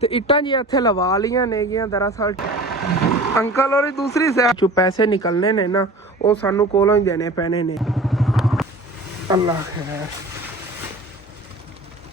ਤੇ ਇੱਟਾਂ ਜੀ ਇੱਥੇ ਲਵਾ ਲੀਆਂ ਨੇਗੀਆਂ। ਦਰਅਸਲ ਅੰਕਲ ਔਰ ਦੂਸਰੀ ਸਾਈਡ ਚੋਂ ਪੈਸੇ ਨਿਕਲਨੇ ਨੇ ਨਾ, ਉਹ ਸਾਨੂੰ ਕੋਲੋਂ ਹੀ ਦੇਣੇ ਪੈਣੇ ਨੇ। ਅੱਲਾਹ ਖੈਰ,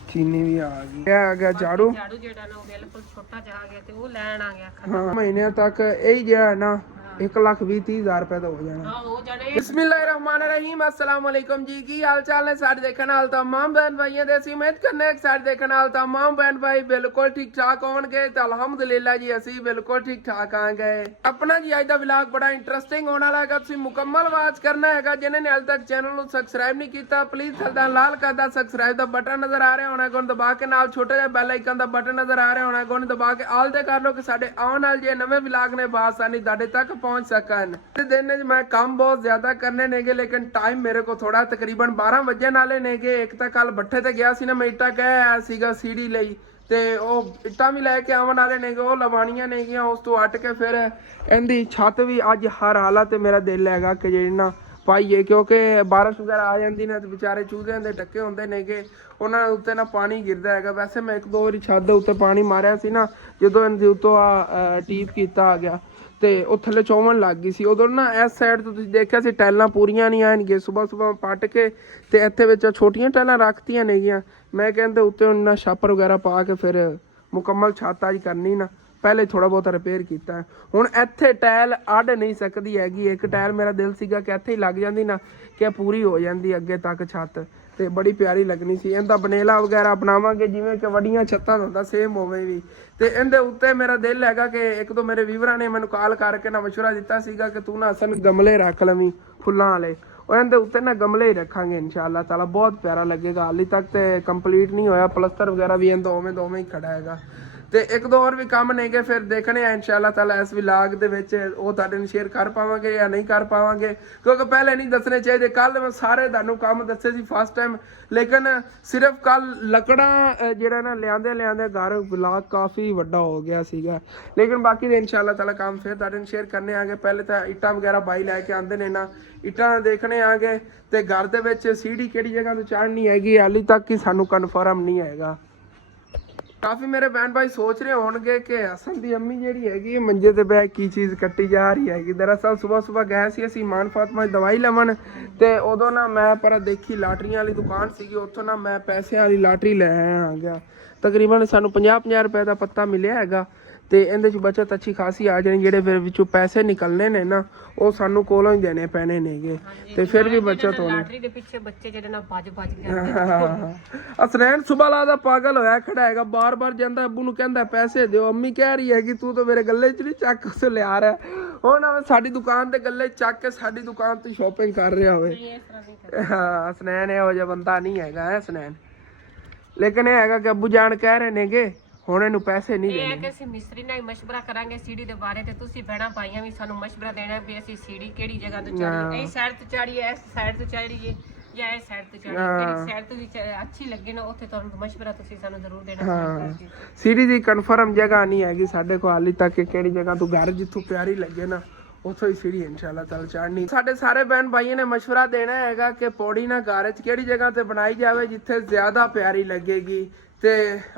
ਚੀਨੀ ਵੀ ਆ ਗਈ। ਇਹ ਆ ਗਿਆ ਝਾੜੂ ਜਿਹੜਾ ਨਾ ਉਹ ਬਿਲਕੁਲ ਛੋਟਾ ਜਿਹਾ ਆ ਗਿਆ ਤੇ ਉਹ ਲੈਣ ਆ ਗਿਆ। ਹਾਂ, ਮਹੀਨੇ ਤੱਕ ਇਹ ਜਿਹੜਾ ਨਾ 1,20,000 ਰੁਪਏ ਦਾ ਹੋ ਜਾਣਾ। ਹਾਂ ਹੋ ਜਾਣੇ। बिस्मिल्लाहिर्रहमानिर्रहीम, अस्सलाम वालेकुम जी। की हाल चाल है सारे देखने वाले तमाम बहन भाइयों दे। ਅਸੀਂ ਉਮੀਦ करने सारे देखने वाले तमाम बहन भाई बिल्कुल ठीक ठाक होंगे ਤੇ ਅਲਹਮਦੁਲਿਲਾ ਜੀ ਅਸੀਂ ਬਿਲਕੁਲ ਠੀਕ ਠਾਕ ਆਂਗੇ। ਆਪਣਾ ਜੀ ਅੱਜ ਦਾ ਵਲੌਗ ਬੜਾ ਇੰਟਰਸਟਿੰਗ ਹੋਣ ਵਾਲਾ ਹੈਗਾ, ਤੁਸੀਂ ਮੁਕੰਮਲ ਵਾਚ ਕਰਨਾ ਹੈਗਾ। ਜਿਨ੍ਹਾਂ ਨੇ ਹਾਲੇ ਤੱਕ ਚੈਨਲ ਨੂੰ ਸਬਸਕ੍ਰਾਈਬ ਨਹੀਂ ਕੀਤਾ ਪਲੀਜ਼ ਥੱਲੇ ਲਾਲ ਕਰਦਾ ਸਬਸਕ੍ਰਾਈਬ ਦਾ ਬਟਨ ਨਜ਼ਰ ਆ ਰਿਹਾ ਹੋਣਾ, ਗੋਨ ਦਬਾ ਕੇ ਨਾਲ ਛੋਟਾ ਜਿਹਾ ਬੈਲ ਆਈਕਨ ਦਾ ਬਟਨ ਨਜ਼ਰ ਆ ਰਿਹਾ ਹੋਣਾ, ਗੋਨ ਦਬਾ ਕੇ ਆਲ ਦੇ ਕਰ ਲਓ ਕਿ ਸਾਡੇ ਆਉਣ ਵਾਲੇ ਜੇ ਨਵੇਂ ਵਲੌਗ ਨੇ ਬਾਸਾਨੀ ਤੁਹਾਡੇ ਤੱਕ ਪਹੁੰਚ ਸਕਣ। ਤੇ ਦਿਨ ਵਿੱਚ ਮੈਂ ਕੰਮ ਬਹੁਤ ਜ਼ਿਆਦਾ ਕਰਨੇ ਨੇਗੇ, ਲੇਕਿਨ ਟਾਈਮ ਮੇਰੇ ਕੋਲ ਥੋੜਾ ਤਕਰੀਬਨ 12 ਵਜੇ ਨਾਲੇ ਨੇਗੇ। ਇੱਕ ਤਾਂ ਕੱਲ ਬੱਠੇ ਤੇ ਗਿਆ ਸੀ ਨਾ, ਮੈਂ ਇੱਟਾਂ ਕਹਿ ਆਇਆ ਸੀਗਾ ਸੀੜੀ ਲਈ, ਤੇ ਉਹ ਇੱਟਾਂ ਵੀ ਲੈ ਕੇ ਆਉਣ ਵਾਲੇ ਨੇਗੇ, ਉਹ ਲਵਾਣੀਆਂ ਨੇਗੀਆਂ। ਉਸ ਤੋਂ ਹਟ ਕੇ ਫਿਰ ਇਹਦੀ ਛੱਤ ਵੀ ਅੱਜ ਹਰ ਹਾਲਤ ਤੇ ਮੇਰਾ ਦਿਲ ਹੈਗਾ ਕਿ ਜਿਹੜੀ ਨਾ ਪਾਈਏ, ਕਿਉਂਕਿ ਬਾਰਿਸ਼ ਵਗੈਰਾ ਆ ਜਾਂਦੀ ਨਾ ਤੇ ਵਿਚਾਰੇ ਚੂਹਿਆਂ ਦੇ ਟੱਕੇ ਹੁੰਦੇ ਨੇਗੇ, ਉਹਨਾਂ ਦੇ ਉੱਤੇ ਨਾ ਪਾਣੀ ਗਿਰਦਾ ਹੈਗਾ। ਵੈਸੇ ਮੈਂ ਇੱਕ ਦੋ ਵਾਰੀ ਛੱਤ ਦੇ ਉੱਤੇ ਪਾਣੀ ਮਾਰਿਆ ਸੀ ਨਾ, ਜਦੋਂ ਇਹਦੇ ਉੱਤੋਂ ਆ ਟੀਪ ਕੀਤਾ ਆ ਗਿਆ ਤੇ ਉਹ ਥੱਲੇ ਚੋਵਣ ਲੱਗ ਗਈ ਸੀ। ਉਦੋਂ ਨਾ ਇਸ ਸਾਈਡ ਤੋਂ ਤੁਸੀਂ ਦੇਖਿਆ ਸੀ ਟਾਈਲਾਂ ਪੂਰੀਆਂ ਨਹੀਂ ਆਣਗੀਆਂ, ਸੁਬਾਹ ਪੱਟ ਕੇ ਤੇ ਇੱਥੇ ਵਿੱਚ ਛੋਟੀਆਂ ਟਾਈਲਾਂ ਰੱਖਤੀਆਂ ਨੇਗੀਆਂ। ਮੈਂ ਕਹਿੰਦੇ ਉੱਤੇ ਉਹਨਾਂ ਛਾਪਰ ਵਗੈਰਾ ਪਾ ਕੇ ਫਿਰ ਮੁਕੰਮਲ ਛੱਤ ਅੱਜ ਕਰਨੀ ਨਾ, ਪਹਿਲੇ ਥੋੜਾ ਬਹੁਤ ਰਿਪੇਅਰ ਕੀਤਾ। ਹੁਣ ਇੱਥੇ ਟਾਇਲ ਅੱਡ ਨਹੀਂ ਸਕਦੀ ਹੈਗੀ। ਇੱਕ ਟਾਇਲ ਮੇਰਾ ਦਿਲ ਸੀਗਾ ਕਿ ਇੱਥੇ ਹੀ ਲੱਗ ਜਾਂਦੀ ਨਾ, ਕਿ ਪੂਰੀ ਹੋ ਜਾਂਦੀ ਅੱਗੇ ਤੱਕ ਛੱਤ, ਤੇ ਬੜੀ ਪਿਆਰੀ ਲੱਗਣੀ ਸੀ। ਇਹਦਾ ਬਨੇਲਾ ਵਗੈਰਾ ਬਣਾਵਾਂਗੇ ਜਿਵੇਂ ਕਿ ਵੱਡੀਆਂ ਛੱਤਾਂ ਹੁੰਦਾ ਸੇਮ ਹੋਵੇ ਵੀ। ਤੇ ਇਹਦੇ ਉੱਤੇ ਮੇਰਾ ਦਿਲ ਹੈਗਾ ਕਿ ਇੱਕ ਦੋ ਮੇਰੇ ਵੀਵਰਾਂ ਨੇ ਮੈਨੂੰ ਕਾਲ ਕਰਕੇ ਨਾ ਮਸ਼ਵਰਾ ਦਿੱਤਾ ਸੀਗਾ ਕਿ ਤੂੰ ਨਾ ਅਸਲ ਗਮਲੇ ਰੱਖ ਲਵੀਂ ਫੁੱਲਾਂ ਵਾਲੇ। ਉਹ ਇਹਦੇ ਉੱਤੇ ਨਾ ਗਮਲੇ ਹੀ ਰੱਖਾਂਗੇ ਇਨਸ਼ਾਅੱਲਾ ਤਾਲਾ, ਬਹੁਤ ਪਿਆਰਾ ਲੱਗੇਗਾ। ਹਾਲੇ ਤੱਕ ਤੇ ਕੰਪਲੀਟ ਨਹੀਂ ਹੋਇਆ, ਪਲਸਤਰ ਵਗੈਰਾ ਵੀ ਇਹਦਾ ਉਵੇਂ ਹੀ ਖੜਾ ਹੈਗਾ। ਤੇ ਇੱਕ ਦੋ ਹੋਰ ਵੀ ਕੰਮ ਨੇਗੇ, ਫਿਰ ਦੇਖਣੇ ਆ ਇਨਸ਼ਾਅੱਲਾ ਤਾਲਾ ਇਸ ਵਲੌਗ ਦੇ ਵਿੱਚ ਉਹ ਤੁਹਾਡੇ ਨਾਲ ਸ਼ੇਅਰ ਕਰ ਪਾਵਾਂਗੇ ਜਾਂ ਨਹੀਂ ਕਰ ਪਾਵਾਂਗੇ, ਕਿਉਂਕਿ ਪਹਿਲੇ ਨਹੀਂ ਦੱਸਣੇ ਚਾਹੀਦੇ। ਕੱਲ ਮੈਂ ਸਾਰੇ ਤੁਹਾਨੂੰ ਕੰਮ ਦੱਸੇ ਸੀ ਫਸਟ ਟਾਈਮ, ਲੇਕਿਨ ਸਿਰਫ ਕੱਲ ਲੱਕੜਾਂ ਜਿਹੜਾ ਨਾ ਲਿਆਂਦੇ ਘਰ ਵਲੌਗ ਕਾਫੀ ਵੱਡਾ ਹੋ ਗਿਆ ਸੀਗਾ। ਲੇਕਿਨ ਬਾਕੀ ਦੇ ਇਨਸ਼ਾਅੱਲਾ ਤਾਲਾ ਕੰਮ ਫਿਰ ਤੁਹਾਡੇ ਨਾਲ ਸ਼ੇਅਰ ਕਰਨੇ ਆਗੇ। ਪਹਿਲੇ ਤਾਂ ਇੱਟਾਂ ਵਗੈਰਾ ਬਾਈ ਲੈ ਕੇ ਆਉਂਦੇ ਨੇ ਨਾ, ਇੱਟਾਂ ਦੇਖਣੇ ਆਗੇ। ਤੇ ਘਰ ਦੇ ਵਿੱਚ ਸੀੜੀ ਕਿਹੜੀ ਜਗ੍ਹਾ ਤੋਂ ਚੜ੍ਹਨੀ ਹੈਗੀ ਹਾਲੇ ਤੱਕ ਹੀ ਸਾਨੂੰ ਕਨਫਰਮ ਨਹੀਂ ਹੈਗਾ। ਕਾਫੀ ਮੇਰੇ ਭੈਣ ਭਾਈ ਸੋਚ ਰਹੇ ਹੋਣਗੇ ਕਿ ਹਸਨ ਦੀ ਅੰਮੀ ਜਿਹੜੀ ਹੈਗੀ ਮੰਜੇ ਤੇ ਬਹਿ ਕੀ ਚੀਜ਼ ਕੱਟੀ ਜਾ ਰਹੀ ਹੈਗੀ। ਦਰਅਸਲ ਸੁਬਾਹ ਗਏ ਸੀ ਅਸੀਂ ਮਾਨ ਫਾਤਮਾ ਦੀ ਦਵਾਈ ਲਵਣ, ਤੇ ਉਦੋਂ ਨਾ ਮੈਂ ਪਰ ਦੇਖੀ ਲਾਟਰੀਆਂ ਵਾਲੀ ਦੁਕਾਨ ਸੀਗੀ, ਉੱਥੋਂ ਨਾ ਮੈਂ ਪੈਸਿਆਂ ਵਾਲੀ ਲਾਟਰੀ ਲੈ ਆ ਗਿਆ। ਤਕਰੀਬਨ ਸਾਨੂੰ 50-50 ਰੁਪਏ ਦਾ ਪੱਤਾ ਮਿਲਿਆ ਹੈਗਾ, ਤੇ ਇਹਦੇ 'ਚ ਬਚਤ ਅੱਛੀ ਖਾਸੀ ਆ ਜਾਣੀ। ਜਿਹੜੇ ਫਿਰ ਵਿੱਚੋਂ ਪੈਸੇ ਨਿਕਲਣੇ ਨੇ ਨਾ, ਉਹ ਸਾਨੂੰ ਕੋਲੋਂ ਹੀ ਦੇਣੇ ਪੈਣੇ ਨੇਗੇ, ਤੇ ਫਿਰ ਵੀ ਬਚਤ ਹੋਣੀ। ਲਾਟਰੀ ਦੇ ਪਿੱਛੇ ਬੱਚੇ ਜਿਹੜੇ ਨਾ ਭੱਜ ਜਾਂਦੇ। ਅਸਨੈਨ ਸੁਬਹ ਲਾਦਾ ਪਾਗਲ ਹੋਇਆ ਖੜਾ ਹੈਗਾ, ਬਾਰ ਜਾਂਦਾ ਅੱਬੂ ਨੂੰ ਕਹਿੰਦਾ ਪੈਸੇ ਦਿਓ। ਅੰਮੀ ਕਹਿ ਰਹੀ ਹੈਗੀ ਤੂੰ ਤਾਂ ਮੇਰੇ ਗੱਲੇ 'ਚ ਨਹੀਂ ਚੱਕ ਉਸ ਲਿਆ ਰਿਹਾ। ਹੁਣ ਸਾਡੀ ਦੁਕਾਨ ਤੇ ਗੱਲੇ ਚੱਕ ਕੇ ਸਾਡੀ ਦੁਕਾਨ ਤੋਂ ਸ਼ਾਪਿੰਗ ਕਰ ਰਿਹਾ ਹੋਵੇ। ਹਾਂ, ਅਸਨੈਨ ਇਹੋ ਜਿਹਾ ਬੰਦਾ ਨਹੀਂ ਹੈਗਾ ਹੈ ਅਸਨੈਨ, ਲੇਕਿਨ ਇਹ ਹੈਗਾ ਕਿ ਅੱਬੂ ਜਾਨ ਕਹਿ ਰਹੇ ਨੇਗੇ ਹੁਣ ਇਹਨੂੰ ਪੈਸੇ ਨਹੀਂ ਦੇਣੇ। ਇਹ ਕਿ ਅਸੀਂ ਮਿਸਤਰੀ ਨਾਲ ਮਸ਼ਵਰਾ ਕਰਾਂਗੇ ਸੀੜੀ ਦੇ ਬਾਰੇ, ਤੇ ਤੁਸੀਂ ਭੈਣਾਂ ਭਾਈਆਂ ਵੀ ਸਾਨੂੰ ਮਸ਼ਵਰਾ ਦੇਣਾ ਵੀ ਅਸੀਂ ਸੀੜੀ ਕਿਹੜੀ ਜਗ੍ਹਾ ਤੋਂ ਚੜੀਏ, ਇਸ ਸਾਈਡ ਤੋਂ ਚੜੀਏ, ਇਸ ਸਾਈਡ ਤੋਂ ਚੜੀਏ ਜਾਂ ਇਸ ਸਾਈਡ ਤੋਂ ਚੜੀਏ, ਕਿਹੜੀ ਸਾਈਡ ਤੋਂ ਵੀ ਅੱਛੀ ਲੱਗੇ ਨਾ ਉੱਥੇ ਤੁਹਾਨੂੰ ਮਸ਼ਵਰਾ ਤੁਸੀਂ ਸਾਨੂੰ ਜ਼ਰੂਰ ਦੇਣਾ। ਹਾਂ, ਸੀੜੀ ਦੀ ਕਨਫਰਮ ਜਗ੍ਹਾ ਨਹੀਂ ਹੈਗੀ ਸਾਡੇ ਕੋਲ ਹਾਲੇ ਤੱਕ, ਕਿਹੜੀ ਜਗ੍ਹਾ ਤੋਂ ਘਰ ਜਿੱਥੋਂ ਪਿਆਰੀ ਲੱਗੇ ਨਾ ਉੱਥੋਂ ਹੀ ਸੀੜੀ ਇਨਸ਼ਾਅੱਲਾ ਤਾਲਾ ਚੜ੍ਹਨੀ। ਸਾਡੇ ਸਾਰੇ ਭੈਣ ਭਾਈਆਂ ਨੇ ਮਸ਼ਵਰਾ ਦੇਣਾ ਹੈਗਾ ਕਿ ਪੌੜੀ ਨਾ ਘਰ 'ਚ ਕਿਹੜੀ ਜਗ੍ਹਾ ਤੇ ਬਣਾਈ ਜਾਵੇ ਜਿੱਥੇ ਜ਼ਿਆਦਾ ਪਿਆਰੀ ਲੱਗੇਗੀ। ਤੇ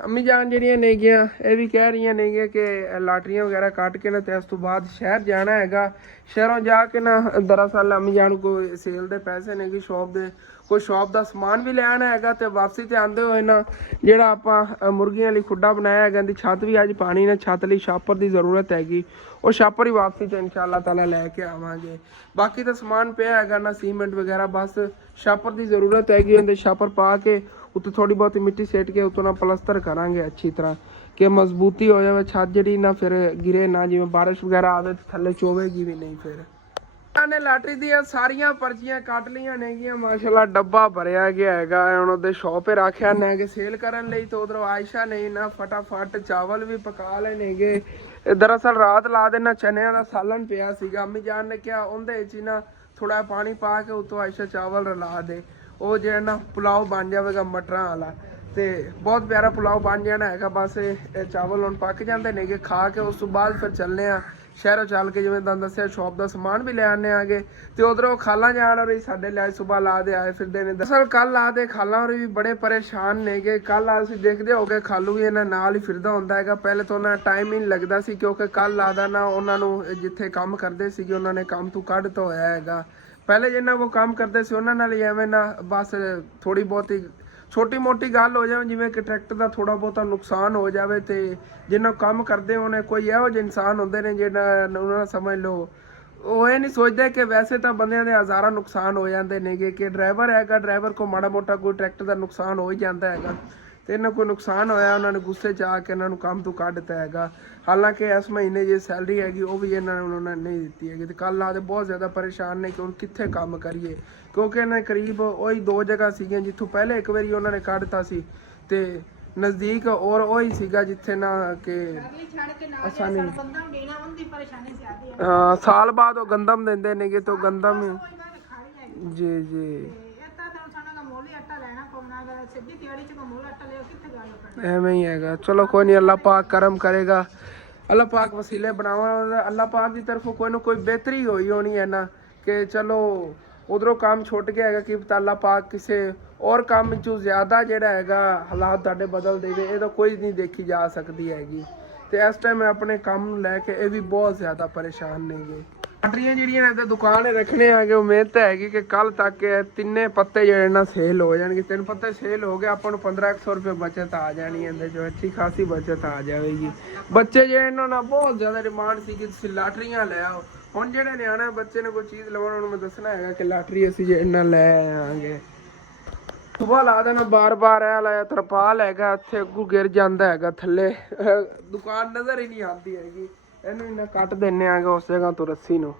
ਅੰਮੀ ਜਾਨ ਜਿਹੜੀਆਂ ਨੇਗੀਆਂ ਇਹ ਵੀ ਕਹਿ ਰਹੀਆਂ ਨੇਗੀਆਂ ਕਿ ਲਾਟਰੀਆਂ ਵਗੈਰਾ ਕੱਟ ਕੇ ਨਾ ਤੇ ਉਸ ਤੋਂ ਬਾਅਦ ਸ਼ਹਿਰ ਜਾਣਾ ਹੈਗਾ। ਸ਼ਹਿਰੋਂ ਜਾ ਕੇ ਨਾ ਦਰਅਸਲ ਅੰਮੀ ਜਾਨ ਕੋਈ ਸੇਲ ਦੇ ਪੈਸੇ ਨੇਗੇ ਸ਼ੌਪ ਦੇ, ਕੋਈ ਸ਼ੌਪ ਦਾ ਸਮਾਨ ਵੀ ਲੈਣਾ ਹੈਗਾ। ਤੇ ਵਾਪਸੀ ਤੇ ਆਉਂਦੇ ਹੋਏ ਨਾ ਜਿਹੜਾ ਆਪਾਂ ਮੁਰਗੀਆਂ ਲਈ ਖੁੱਡਾ ਬਣਾਇਆ ਹੈਗਾ, ਦੀ ਛੱਤ ਵੀ ਅੱਜ ਪਾਣੀ ਨਾ, ਛੱਤ ਲਈ ਛਾਪਰ ਦੀ ਜ਼ਰੂਰਤ ਹੈਗੀ, ਉਹ ਛਾਪਰ ਹੀ ਵਾਪਸੀ ਤੇ ਇਨਸ਼ਾਅੱਲਾ ਤਾਲਾ ਲੈ ਕੇ ਆਵਾਂਗੇ। ਬਾਕੀ ਤਾਂ ਸਮਾਨ ਪਿਆ ਹੈਗਾ ਨਾ, ਸੀਮੈਂਟ ਵਗੈਰਾ, ਬਸ ਛਾਪਰ ਦੀ ਜ਼ਰੂਰਤ ਹੈਗੀ। ਉਹਦੇ ਛਾਪਰ ਪਾ ਕੇ ਉੱਤੇ ਥੋੜੀ ਬਹੁਤੀ ਮਿੱਟੀ ਸੇਟ ਕੇ ਉੱਤੋਂ ਨਾ ਪਲਸਤਰ ਕਰਾਂਗੇ ਅੱਛੀ ਤਰ੍ਹਾਂ ਕਿ ਮਜ਼ਬੂਤੀ ਹੋ ਜਾਵੇ ਛੱਤ ਜਿਹੜੀ ਨਾ, ਫਿਰ ਗਿਰੇ ਨਾ, ਜਿਵੇਂ ਬਾਰਿਸ਼ ਵਗੈਰਾ ਆਵੇ ਤੇ ਥੱਲੇ ਚੋਵੇਗੀ ਵੀ ਨਹੀਂ। ਫਿਰ ਨੇ ਲਾਟਰੀ ਦੀਆਂ ਸਾਰੀਆਂ ਪਰਚੀਆਂ ਕੱਟ ਲਈਆਂ ਨੇਗੀਆਂ ਮਾਸ਼ਾਅੱਲਾ, ਡੱਬਾ ਭਰਿਆ ਗਿਆ ਹੈਗਾ। ਹੁਣ ਉਹਦੇ ਸ਼ੌਪ 'ਤੇ ਰੱਖਿਆ ਨੇ ਕਿ ਸੇਲ ਕਰਨ ਲਈ। ਤੇ ਉਧਰੋਂ ਆਇਸ਼ਾ ਨੇ ਨਾ ਫਟਾਫਟ ਚਾਵਲ ਵੀ ਪਕਾ ਲਏ ਨੇਗੇ। ਦਰਅਸਲ ਰਾਤ ਲਾ ਦੇਣਾ ਚਨਿਆਂ ਦਾ ਸਾਲਨ ਪਿਆ ਸੀਗਾ, ਅੰਮੀ ਜਾਨ ਨੇ ਕਿਹਾ ਉਹਦੇ 'ਚ ਨਾ ਥੋੜਾ ਪਾਣੀ ਪਾ ਕੇ ਉੱਤੋਂ ਆਇਸ਼ਾ ਚਾਵਲ ਰਲਾ ਦੇ, ਉਹ ਜਿਹੜਾ ਨਾ ਪੁਲਾਓ ਬਣ ਜਾਵੇਗਾ ਮਟਰਾਂ ਵਾਲਾ। ਤੇ ਬਹੁਤ ਪਿਆਰਾ ਪੁਲਾਓ ਬਣ ਜਾਣਾ ਹੈਗਾ। ਬਸ ਇਹ ਚਾਵਲ ਹੁਣ ਪੱਕ ਜਾਂਦੇ ਨੇਗੇ, ਖਾ ਕੇ ਉਸ ਤੋਂ ਬਾਅਦ ਫਿਰ ਚੱਲਨੇ ਆ ਸ਼ਹਿਰੋਂ ਚੱਲ ਕੇ, ਜਿਵੇਂ ਤੁਹਾਨੂੰ ਦੱਸਿਆ ਸ਼ੌਪ ਦਾ ਸਮਾਨ ਵੀ ਲੈ ਆਨੇ ਆਗੇ। ਤੇ ਉਧਰੋਂ ਖਾਲਾਂ ਜਾਣ ਔਰ ਸਾਡੇ ਲਈ ਸਵੇਰ ਲਾ ਦੇ ਆਏ ਫਿਰਦੇ ਨੇ। ਦਰਅਸਲ ਕੱਲ ਲਾ ਦੇ ਖਾਲਾਂ ਔਰ ਵੀ ਬੜੇ ਪਰੇਸ਼ਾਨ ਨੇਗੇ। ਕੱਲ ਅਸੀਂ ਦੇਖਦੇ ਹੋਗੇ ਖਾਲੂ ਵੀ ਇਹਨਾਂ ਨਾਲ ਹੀ ਫਿਰਦਾ ਹੁੰਦਾ ਹੈਗਾ। ਪਹਿਲੇ ਤਾਂ ਉਹਨਾਂ ਟਾਈਮ ਹੀ ਨਹੀਂ ਲੱਗਦਾ ਸੀ, ਕਿਉਂਕਿ ਕੱਲ ਲਾਦਾ ਨਾ ਉਹਨਾਂ ਨੂੰ ਜਿੱਥੇ ਕੰਮ ਕਰਦੇ ਸੀਗੇ ਉਹਨਾਂ ਨੇ ਕੰਮ ਤੋਂ ਕੱਢ ਤਾ ਹੋਇਆ ਹੈਗਾ। ਪਹਿਲੇ ਜਿੰਨਾ ਕੋ ਕੰਮ ਕਰਦੇ ਸੀ ਉਹਨਾਂ ਨਾਲ ਹੀ ਐਵੇਂ ਨਾ ਬਸ ਥੋੜੀ ਬਹੁਤੀ ਛੋਟੀ ਮੋਟੀ ਗੱਲ ਹੋ ਜਾਵੇ, ਜਿਵੇਂ ਕਿ ਟਰੈਕਟਰ ਦਾ ਥੋੜਾ ਬਹੁਤਾ ਨੁਕਸਾਨ ਹੋ ਜਾਵੇ, ਤੇ ਜਿੰਨਾ ਕੰਮ ਕਰਦੇ ਉਹਨੇ ਕੋਈ ਇਹੋ ਜਿਹੇ ਇਨਸਾਨ ਹੁੰਦੇ ਨੇ ਜਿਹੜਾ ਉਹਨਾਂ ਨੂੰ ਸਮਝ ਲਓ ਉਹ ਇਹ ਨਹੀਂ ਸੋਚਦੇ ਕਿ ਵੈਸੇ ਤਾਂ ਬੰਦਿਆਂ ਦੇ ਹਜ਼ਾਰਾਂ ਨੁਕਸਾਨ ਹੋ ਜਾਂਦੇ ਨੇਗੇ, ਕਿ ਡਰਾਈਵਰ ਹੈਗਾ, ਡਰਾਈਵਰ ਕੋ ਮਾੜਾ ਮੋਟਾ ਕੋਈ ਟਰੈਕਟਰ ਦਾ ਨੁਕਸਾਨ ਹੋ ਹੀ ਜਾਂਦਾ ਹੈਗਾ। ਤੇ ਇਹਨਾਂ ਕੋਈ ਨੁਕਸਾਨ ਹੋਇਆ ਉਹਨਾਂ ਨੇ ਗੁੱਸੇ 'ਚ ਆ ਕੇ ਇਹਨਾਂ ਨੂੰ ਕੰਮ ਤੋਂ ਕੱਢ ਦਿੱਤਾ ਹੈਗਾ। ਹਾਲਾਂਕਿ ਇਸ ਮਹੀਨੇ ਜੇ ਸੈਲਰੀ ਹੈਗੀ ਉਹ ਵੀ ਇਹਨਾਂ ਨੂੰ ਉਹਨਾਂ ਨੇ ਨਹੀਂ ਦਿੱਤੀ ਹੈਗੀ। ਤੇ ਕੱਲ ਆ ਤੇ ਬਹੁਤ ਜ਼ਿਆਦਾ ਪਰੇਸ਼ਾਨ ਨੇ ਕਿ ਹੁਣ ਕਿੱਥੇ ਕੰਮ ਕਰੀਏ, ਕਿਉਂਕਿ ਇਹਨਾਂ ਕਰੀਬ ਉਹੀ 2 ਜਗ੍ਹਾ ਸੀਗੀਆਂ ਜਿੱਥੋਂ ਪਹਿਲੇ ਇੱਕ ਵਾਰੀ ਉਹਨਾਂ ਨੇ ਕੱਢਤਾ ਸੀ, ਤੇ ਨਜ਼ਦੀਕ ਔਰ ਉਹੀ ਸੀਗਾ ਜਿੱਥੇ ਨਾ ਕਿ ਆਸਾਨੀ ਹਾਂ ਸਾਲ ਬਾਅਦ ਉਹ ਗੰਦਮ ਦਿੰਦੇ ਨੇਗੇ, ਤੇ ਉਹ ਗੰਦਮ ਜੀ ਜੀ ਐਵੇਂ ਹੀ ਹੈਗਾ। ਚਲੋ ਕੋਈ ਨਹੀਂ, ਅੱਲਾਹ ਪਾਕ ਕਰਮ ਕਰੇਗਾ, ਅੱਲਾਹ ਪਾਕ ਵਸੀਲੇ ਬਣਾਵਾ। ਅੱਲਾਹ ਪਾਕ ਦੀ ਤਰਫੋਂ ਕੋਈ ਨਾ ਕੋਈ ਬਿਹਤਰੀ ਹੋਈ ਹੋਣੀ ਹੈ ਨਾ, ਕਿ ਚਲੋ ਉਧਰੋਂ ਕੰਮ ਛੁੱਟ ਗਿਆ ਹੈਗਾ, ਕਿ ਅੱਲਾਹ ਪਾਕ ਕਿਸੇ ਔਰ ਕੰਮ 'ਚੋਂ ਜ਼ਿਆਦਾ ਜਿਹੜਾ ਹੈਗਾ ਹਾਲਾਤ ਤੁਹਾਡੇ ਬਦਲ ਦੇਵੇ, ਇਹ ਤਾਂ ਕੋਈ ਨਹੀਂ ਦੇਖੀ ਜਾ ਸਕਦੀ ਹੈਗੀ। ਤੇ ਇਸ ਟਾਈਮ ਮੈਂ ਆਪਣੇ ਕੰਮ ਨੂੰ ਲੈ ਕੇ ਇਹ ਵੀ ਬਹੁਤ ਜ਼ਿਆਦਾ ਪਰੇਸ਼ਾਨ ਨੇਗੇ। ਲਾਟਰੀਆਂ ਜਿਹੜੀਆਂ ਨੇ ਤੇ ਦੁਕਾਨ ਰੱਖਣੇ ਆਗੇ, ਉਮੀਦ ਤਾਂ ਹੈਗੀ ਕਿ ਕੱਲ ਤੱਕ ਇਹ ਤਿੰਨੇ ਪੱਤੇ ਜਿਹੜੇ ਨਾ ਸੇਲ ਹੋ ਜਾਣਗੇ। 3 ਪੱਤੇ ਸੇਲ ਹੋ ਗਏ, ਆਪਾਂ ਨੂੰ 1500 ਰੁਪਏ ਬਚਤ ਆ ਜਾਣੀ ਇਹਦੇ ਚੋਂ, ਅੱਛੀ ਖਾਸੀ ਬਚਤ ਆ ਜਾਵੇਗੀ। ਬੱਚੇ ਜਿਹੜੇ ਇਹਨਾਂ ਨਾਲ ਬਹੁਤ ਜ਼ਿਆਦਾ ਡਿਮਾਂਡ ਸੀ ਕਿ ਤੁਸੀਂ ਲਾਟਰੀਆਂ ਲੈ ਆਓ। ਹੁਣ ਜਿਹੜੇ ਨਿਆਣੇ ਬੱਚੇ ਨੇ ਕੋਈ ਚੀਜ਼ ਲਵਾਉਣ ਉਹਨੂੰ ਮੈਂ ਦੱਸਣਾ ਹੈਗਾ ਕਿ ਲਾਟਰੀ ਅਸੀਂ ਜੇ ਇਹਨਾਂ ਲੈ ਆਵਾਂਗੇ। ਸੁਬਾਹ ਲਾ ਦੇਣਾ ਬਾਰ-ਬਾਰ ਇਹ ਲਾਇਆ ਤਰਪਾਲ ਹੈਗਾ, ਇੱਥੇ ਅੱਗੂ ਗਿਰ ਜਾਂਦਾ ਹੈਗਾ ਥੱਲੇ, ਦੁਕਾਨ ਨਜ਼ਰ ਹੀ ਨਹੀਂ ਆਉਂਦੀ ਹੈਗੀ। ਇਹਨੂੰ ਇਹਨਾਂ ਕੱਟ ਦਿੰਨੇ ਆਗੇ ਉਸ ਜਗ੍ਹਾ ਤੋਂ ਰੱਸੀ ਨੂੰ।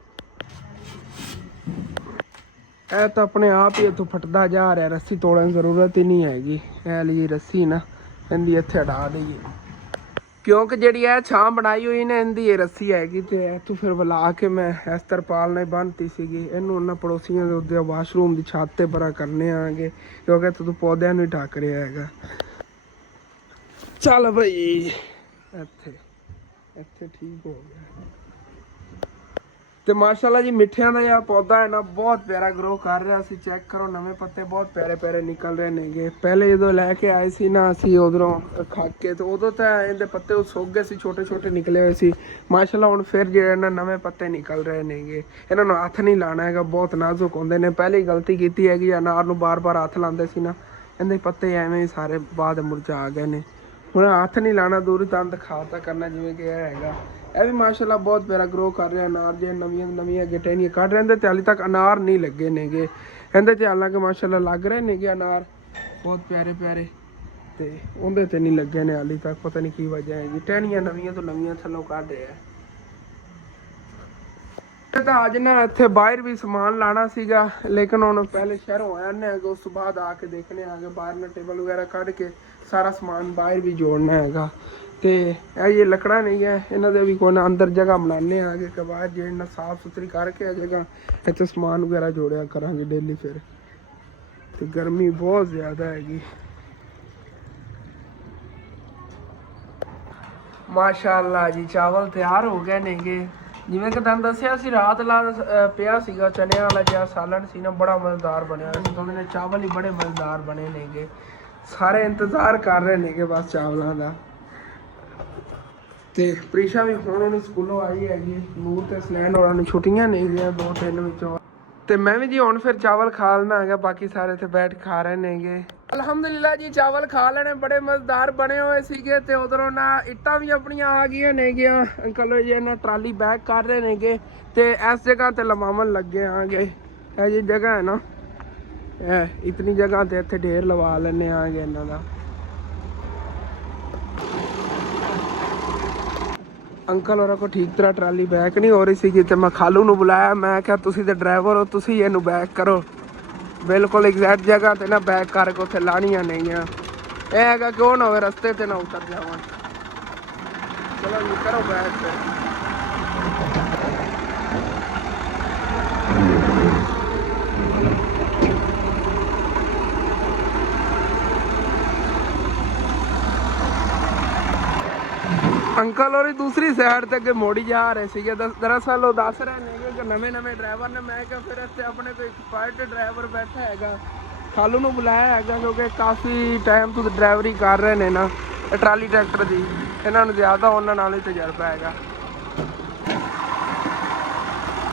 ਇਹ ਤਾਂ ਆਪਣੇ ਆਪ ਹੀ ਇੱਥੋਂ ਫਟਦਾ ਜਾ ਰਿਹਾ, ਰੱਸੀ ਤੋੜਨ ਦੀ ਜ਼ਰੂਰਤ ਹੀ ਨਹੀਂ ਹੈਗੀ। ਇਹ ਲਈ ਰੱਸੀ ਨਾ ਇਹਦੀ ਇੱਥੇ ਹਟਾ ਦੇਈਏ, ਕਿਉਂਕਿ ਜਿਹੜੀ ਇਹ ਛਾਂ ਬਣਾਈ ਹੋਈ ਨੇ ਇਹਦੀ ਇਹ ਰੱਸੀ ਹੈਗੀ। ਤੇ ਇੱਥੋਂ ਫਿਰ ਵਲਾ ਕੇ ਮੈਂ ਇਸ ਤਰਪਾਲ ਨਾਲ ਬੰਨਤੀ ਸੀਗੀ। ਇਹਨੂੰ ਉਹਨਾਂ ਪੜੋਸੀਆਂ ਦੇ ਉੱਤੇ ਵਾਸ਼ਰੂਮ ਦੀ ਛੱਤ ਤੇ ਪਰਾ ਕਰਨੇ ਆਗੇ, ਕਿਉਂਕਿ ਇੱਥੇ ਤੋਂ ਪੌਦਿਆਂ ਨੂੰ ਹੀ ਢੱਕ ਰਿਹਾ ਹੈਗਾ। ਚੱਲ ਬਈ ਇੱਥੇ ਠੀਕ ਹੋ ਗਿਆ। ਤੇ ਮਾਸ਼ਾਅੱਲਾ ਜੀ ਮਿੱਠਿਆਂ ਦਾ ਇਹ ਪੌਦਾ ਹੈ ਨਾ ਬਹੁਤ ਪਿਆਰਾ ਗਰੋ ਕਰ ਰਿਹਾ ਸੀ। ਚੈੱਕ ਕਰੋ, ਨਵੇਂ ਪੱਤੇ ਬਹੁਤ ਪਿਆਰੇ ਪਿਆਰੇ ਨਿਕਲ ਰਹੇ ਨੇਗੇ। ਪਹਿਲੇ ਜਦੋਂ ਲੈ ਕੇ ਆਏ ਸੀ ਨਾ ਅਸੀਂ ਉਧਰੋਂ ਖਾ ਕੇ, ਤੇ ਉਦੋਂ ਤਾਂ ਇਹਦੇ ਪੱਤੇ ਸੁੱਕ ਗਏ ਸੀ, ਛੋਟੇ ਛੋਟੇ ਨਿਕਲੇ ਹੋਏ ਸੀ। ਮਾਸ਼ਾਅੱਲਾ ਹੁਣ ਫਿਰ ਜਿਹੜੇ ਨਾ ਨਵੇਂ ਪੱਤੇ ਨਿਕਲ ਰਹੇ ਨੇਗੇ। ਇਹਨਾਂ ਨੂੰ ਹੱਥ ਨਹੀਂ ਲਾਣਾ ਹੈਗਾ, ਬਹੁਤ ਨਾਜ਼ੁਕ ਹੁੰਦੇ ਨੇ। ਪਹਿਲੀ ਗਲਤੀ ਕੀਤੀ ਹੈਗੀ, ਅਨਾਰ ਨੂੰ ਬਾਰ-ਬਾਰ ਹੱਥ ਲਾਉਂਦੇ ਸੀ ਨਾ, ਇਹਦੇ ਪੱਤੇ ਐਵੇਂ ਹੀ ਸਾਰੇ ਬਾਅਦ ਮੁਰਝਾ ਗਏ ਨੇ। ਹੁਣ ਹੱਥ ਨਹੀਂ ਲਾਣਾ, ਦੂਰ ਤੁਹਾਨੂੰ ਦਿਖਾ ਤਾਂ ਕਰਨਾ ਜਿਵੇਂ ਕਿ ਇਹ ਹੈਗਾ। ਇਹ ਵੀ ਮਾਸ਼ਾਅੱਲਾ ਬਹੁਤ ਪਿਆਰਾ ਗਰੋ ਕਰ ਰਿਹਾ। ਅਨਾਰ ਜੇ ਨਵੀਆਂ ਗਟੇਨੀਆਂ ਕੱਢ ਰਹੇ ਨੇ ਤੇ ਹਾਲੇ ਤੱਕ ਅਨਾਰ ਨਹੀਂ ਲੱਗੇ ਨੇਗੇ ਇਹਦੇ 'ਚ, ਹਾਲਾਂਕਿ ਮਾਸ਼ਾਅੱਲਾ ਲੱਗ ਰਹੇ ਨੇਗੇ ਅਨਾਰ ਬਹੁਤ ਪਿਆਰੇ ਪਿਆਰੇ, ਤੇ ਉਹਦੇ 'ਤੇ ਨਹੀਂ ਲੱਗੇ ਨੇ ਹਾਲੇ ਤੱਕ। ਪਤਾ ਨਹੀਂ ਕੀ ਵਜ੍ਹਾ ਹੈ ਜੀ, ਟਹਿਣੀਆਂ ਨਵੀਆਂ ਤੋਂ ਨਵੀਆਂ ਥੱਲੋਂ ਕੱਢ ਰਿਹਾ। ਤਾਂ ਅੱਜ ਨਾ ਇੱਥੇ ਬਾਹਰ ਵੀ ਸਮਾਨ ਲਾਣਾ ਸੀਗਾ, ਲੇਕਿਨ ਹੁਣ ਪਹਿਲੇ ਸ਼ਹਿਰੋਂ ਆਇਆ ਨੇ ਉਸ ਤੋਂ ਬਾਅਦ ਆ ਕੇ ਦੇਖਣੇ ਆਗੇ ਬਾਹਰ ਨਾ ਟੇਬਲ ਵਗੈਰਾ ਕੱਢ ਕੇ ਸਾਰਾ ਸਮਾਨ ਬਾਹਰ ਵੀ ਜੋੜਨਾ ਹੈਗਾ। ਤੇ ਇਹ ਲੱਕੜਾਂ ਨਹੀਂ ਹੈ, ਇਹਨਾਂ ਦੇ ਵੀ ਕੋਈ ਨਾ ਅੰਦਰ ਜਗ੍ਹਾ ਬਣਾਉਂਦੇ ਆਗੇ ਕਿ ਬਾਹਰ ਜਿਹੜੇ ਨਾ ਸਾਫ਼ ਸੁਥਰੀ ਕਰਕੇ ਆ ਜਗ੍ਹਾ, ਇੱਥੇ ਸਮਾਨ ਵਗੈਰਾ ਜੋੜਿਆ ਕਰਾਂਗੇ ਡੇਲੀ ਫਿਰ। ਤੇ ਗਰਮੀ ਬਹੁਤ ਜ਼ਿਆਦਾ ਹੈਗੀ। ਮਾਸ਼ਾਅੱਲਾ ਜੀ ਚਾਵਲ ਤਿਆਰ ਹੋ ਗਏ ਨੇਗੇ। ਜਿਵੇਂ ਕਿ ਤੁਹਾਨੂੰ ਦੱਸਿਆ ਸੀ ਰਾਤ ਪਿਆ ਸੀਗਾ ਚਨਿਆਂ ਵਾਲਾ ਜਿਹਾ ਸਾਲਣ ਸੀ ਨਾ, ਬੜਾ ਮਜ਼ੇਦਾਰ ਬਣਿਆ ਸੀ। ਉਹਨਾਂ ਦੇ ਚਾਵਲ ਹੀ ਬੜੇ ਮਜ਼ੇਦਾਰ ਬਣੇ ਨੇਗੇ। ਸਾਰੇ ਇੰਤਜ਼ਾਰ ਕਰ ਰਹੇ ਨੇਗੇ ਬਸ ਚਾਵਲਾਂ ਦਾ। ਤੇ ਪ੍ਰੀਸ਼ਾ ਵੀ ਹੁਣ ਉਹਨੂੰ ਸਕੂਲੋਂ ਆਈ ਹੈਗੀ। ਨੂਰ ਤੇ ਸਨੈਨ ਹੋਰਾਂ ਨੂੰ ਛੁੱਟੀਆਂ ਨਹੀਂ ਗਈਆਂ 2-3 ਵਿੱਚੋਂ। ਤੇ ਮੈਂ ਵੀ ਜੀ ਹੁਣ ਫਿਰ ਚਾਵਲ ਖਾ ਲੈਣਾ ਹੈਗਾ, ਬਾਕੀ ਸਾਰੇ ਇੱਥੇ ਬੈਠ ਖਾ ਰਹੇ ਨੇਗੇ। ਅਲਹਮਦੁਲਿਲਾ ਜੀ ਚਾਵਲ ਖਾ ਲੈਣੇ, ਬੜੇ ਮਜ਼ੇਦਾਰ ਬਣੇ ਹੋਏ ਸੀਗੇ। ਤੇ ਉਧਰੋਂ ਨਾ ਇੱਟਾਂ ਵੀ ਆਪਣੀਆਂ ਆ ਗਈਆਂ ਨੇਗੀਆਂ। ਅੰਕਲ ਜੀ ਨੇ ਟਰਾਲੀ ਬੈਕ ਕਰ ਰਹੇ ਨੇਗੇ। ਤੇ ਇਸ ਜਗ੍ਹਾ ਤੇ ਲਵਾਵਣ ਲੱਗੇ ਆਗੇ। ਇਹ ਜੀ ਜਗ੍ਹਾ ਹੈ ਨਾ, ਇਹ ਇਤਨੀ ਜਗ੍ਹਾ ਤੇ ਇੱਥੇ ਢੇਰ ਲਵਾ ਲੈਣੇ ਆਗੇ ਇਹਨਾਂ ਦਾ। ਅੰਕਲ ਹੋਰਾਂ ਕੋ ਠੀਕ ਤਰ੍ਹਾਂ ਟਰਾਲੀ ਬੈਕ ਨਹੀਂ ਹੋ ਰਹੀ ਸੀਗੀ, ਤੇ ਮੈਂ ਖਾਲੂ ਨੂੰ ਬੁਲਾਇਆ। ਮੈਂ ਕਿਹਾ ਤੁਸੀਂ ਤੇ ਡਰਾਈਵਰ ਹੋ, ਤੁਸੀਂ ਇਹਨੂੰ ਬੈਕ ਕਰੋ। ਬਿਲਕੁਲ ਐਗਜ਼ੈਕਟ ਜਗ੍ਹਾ ਤੇ ਨਾ ਬੈਕ ਕਰਕੇ ਉੱਥੇ ਲਾਣੀਆਂ ਨਹੀਂਆਂ। ਇਹ ਹੈਗਾ ਕਿਉਂ ਨਾ ਹੋਵੇ ਰਸਤੇ ਤੇ ਨਾ ਉਤਰ ਜਾਵਾਂ। ਚਲੋ ਜੀ ਕਰੋ ਬੈਕ ਫਿਰ। ਅੰਕਲ ਹੋਰੀ ਦੂਸਰੀ ਸਾਈਡ ਤੇ ਅੱਗੇ ਮੋੜੀ ਜਾ ਰਹੇ ਸੀਗੇ। ਦਰਅਸਲ ਉਹ ਦੱਸ ਰਹੇ ਨੇ ਕਿ ਨਵੇਂ ਡਰਾਈਵਰ ਨੇ, ਮੈਂ ਕਿਹਾ ਫਿਰ ਇੱਥੇ ਆਪਣੇ ਕੋਈ ਐਕਸਪਰਟ ਡਰਾਈਵਰ ਬੈਠਾ ਹੈਗਾ, ਖਾਲੂ ਨੂੰ ਬੁਲਾਇਆ ਹੈਗਾ ਕਿਉਂਕਿ ਕਾਫੀ ਟਾਈਮ ਤੋਂ ਡਰਾਈਵਰੀ ਕਰ ਰਹੇ ਨੇ ਨਾ ਟਰਾਲੀ ਟਰੈਕਟਰ ਦੀ, ਇਹਨਾਂ ਨੂੰ ਜ਼ਿਆਦਾ ਉਹਨਾਂ ਨਾਲ ਹੀ ਤਜਰਬਾ ਹੈਗਾ।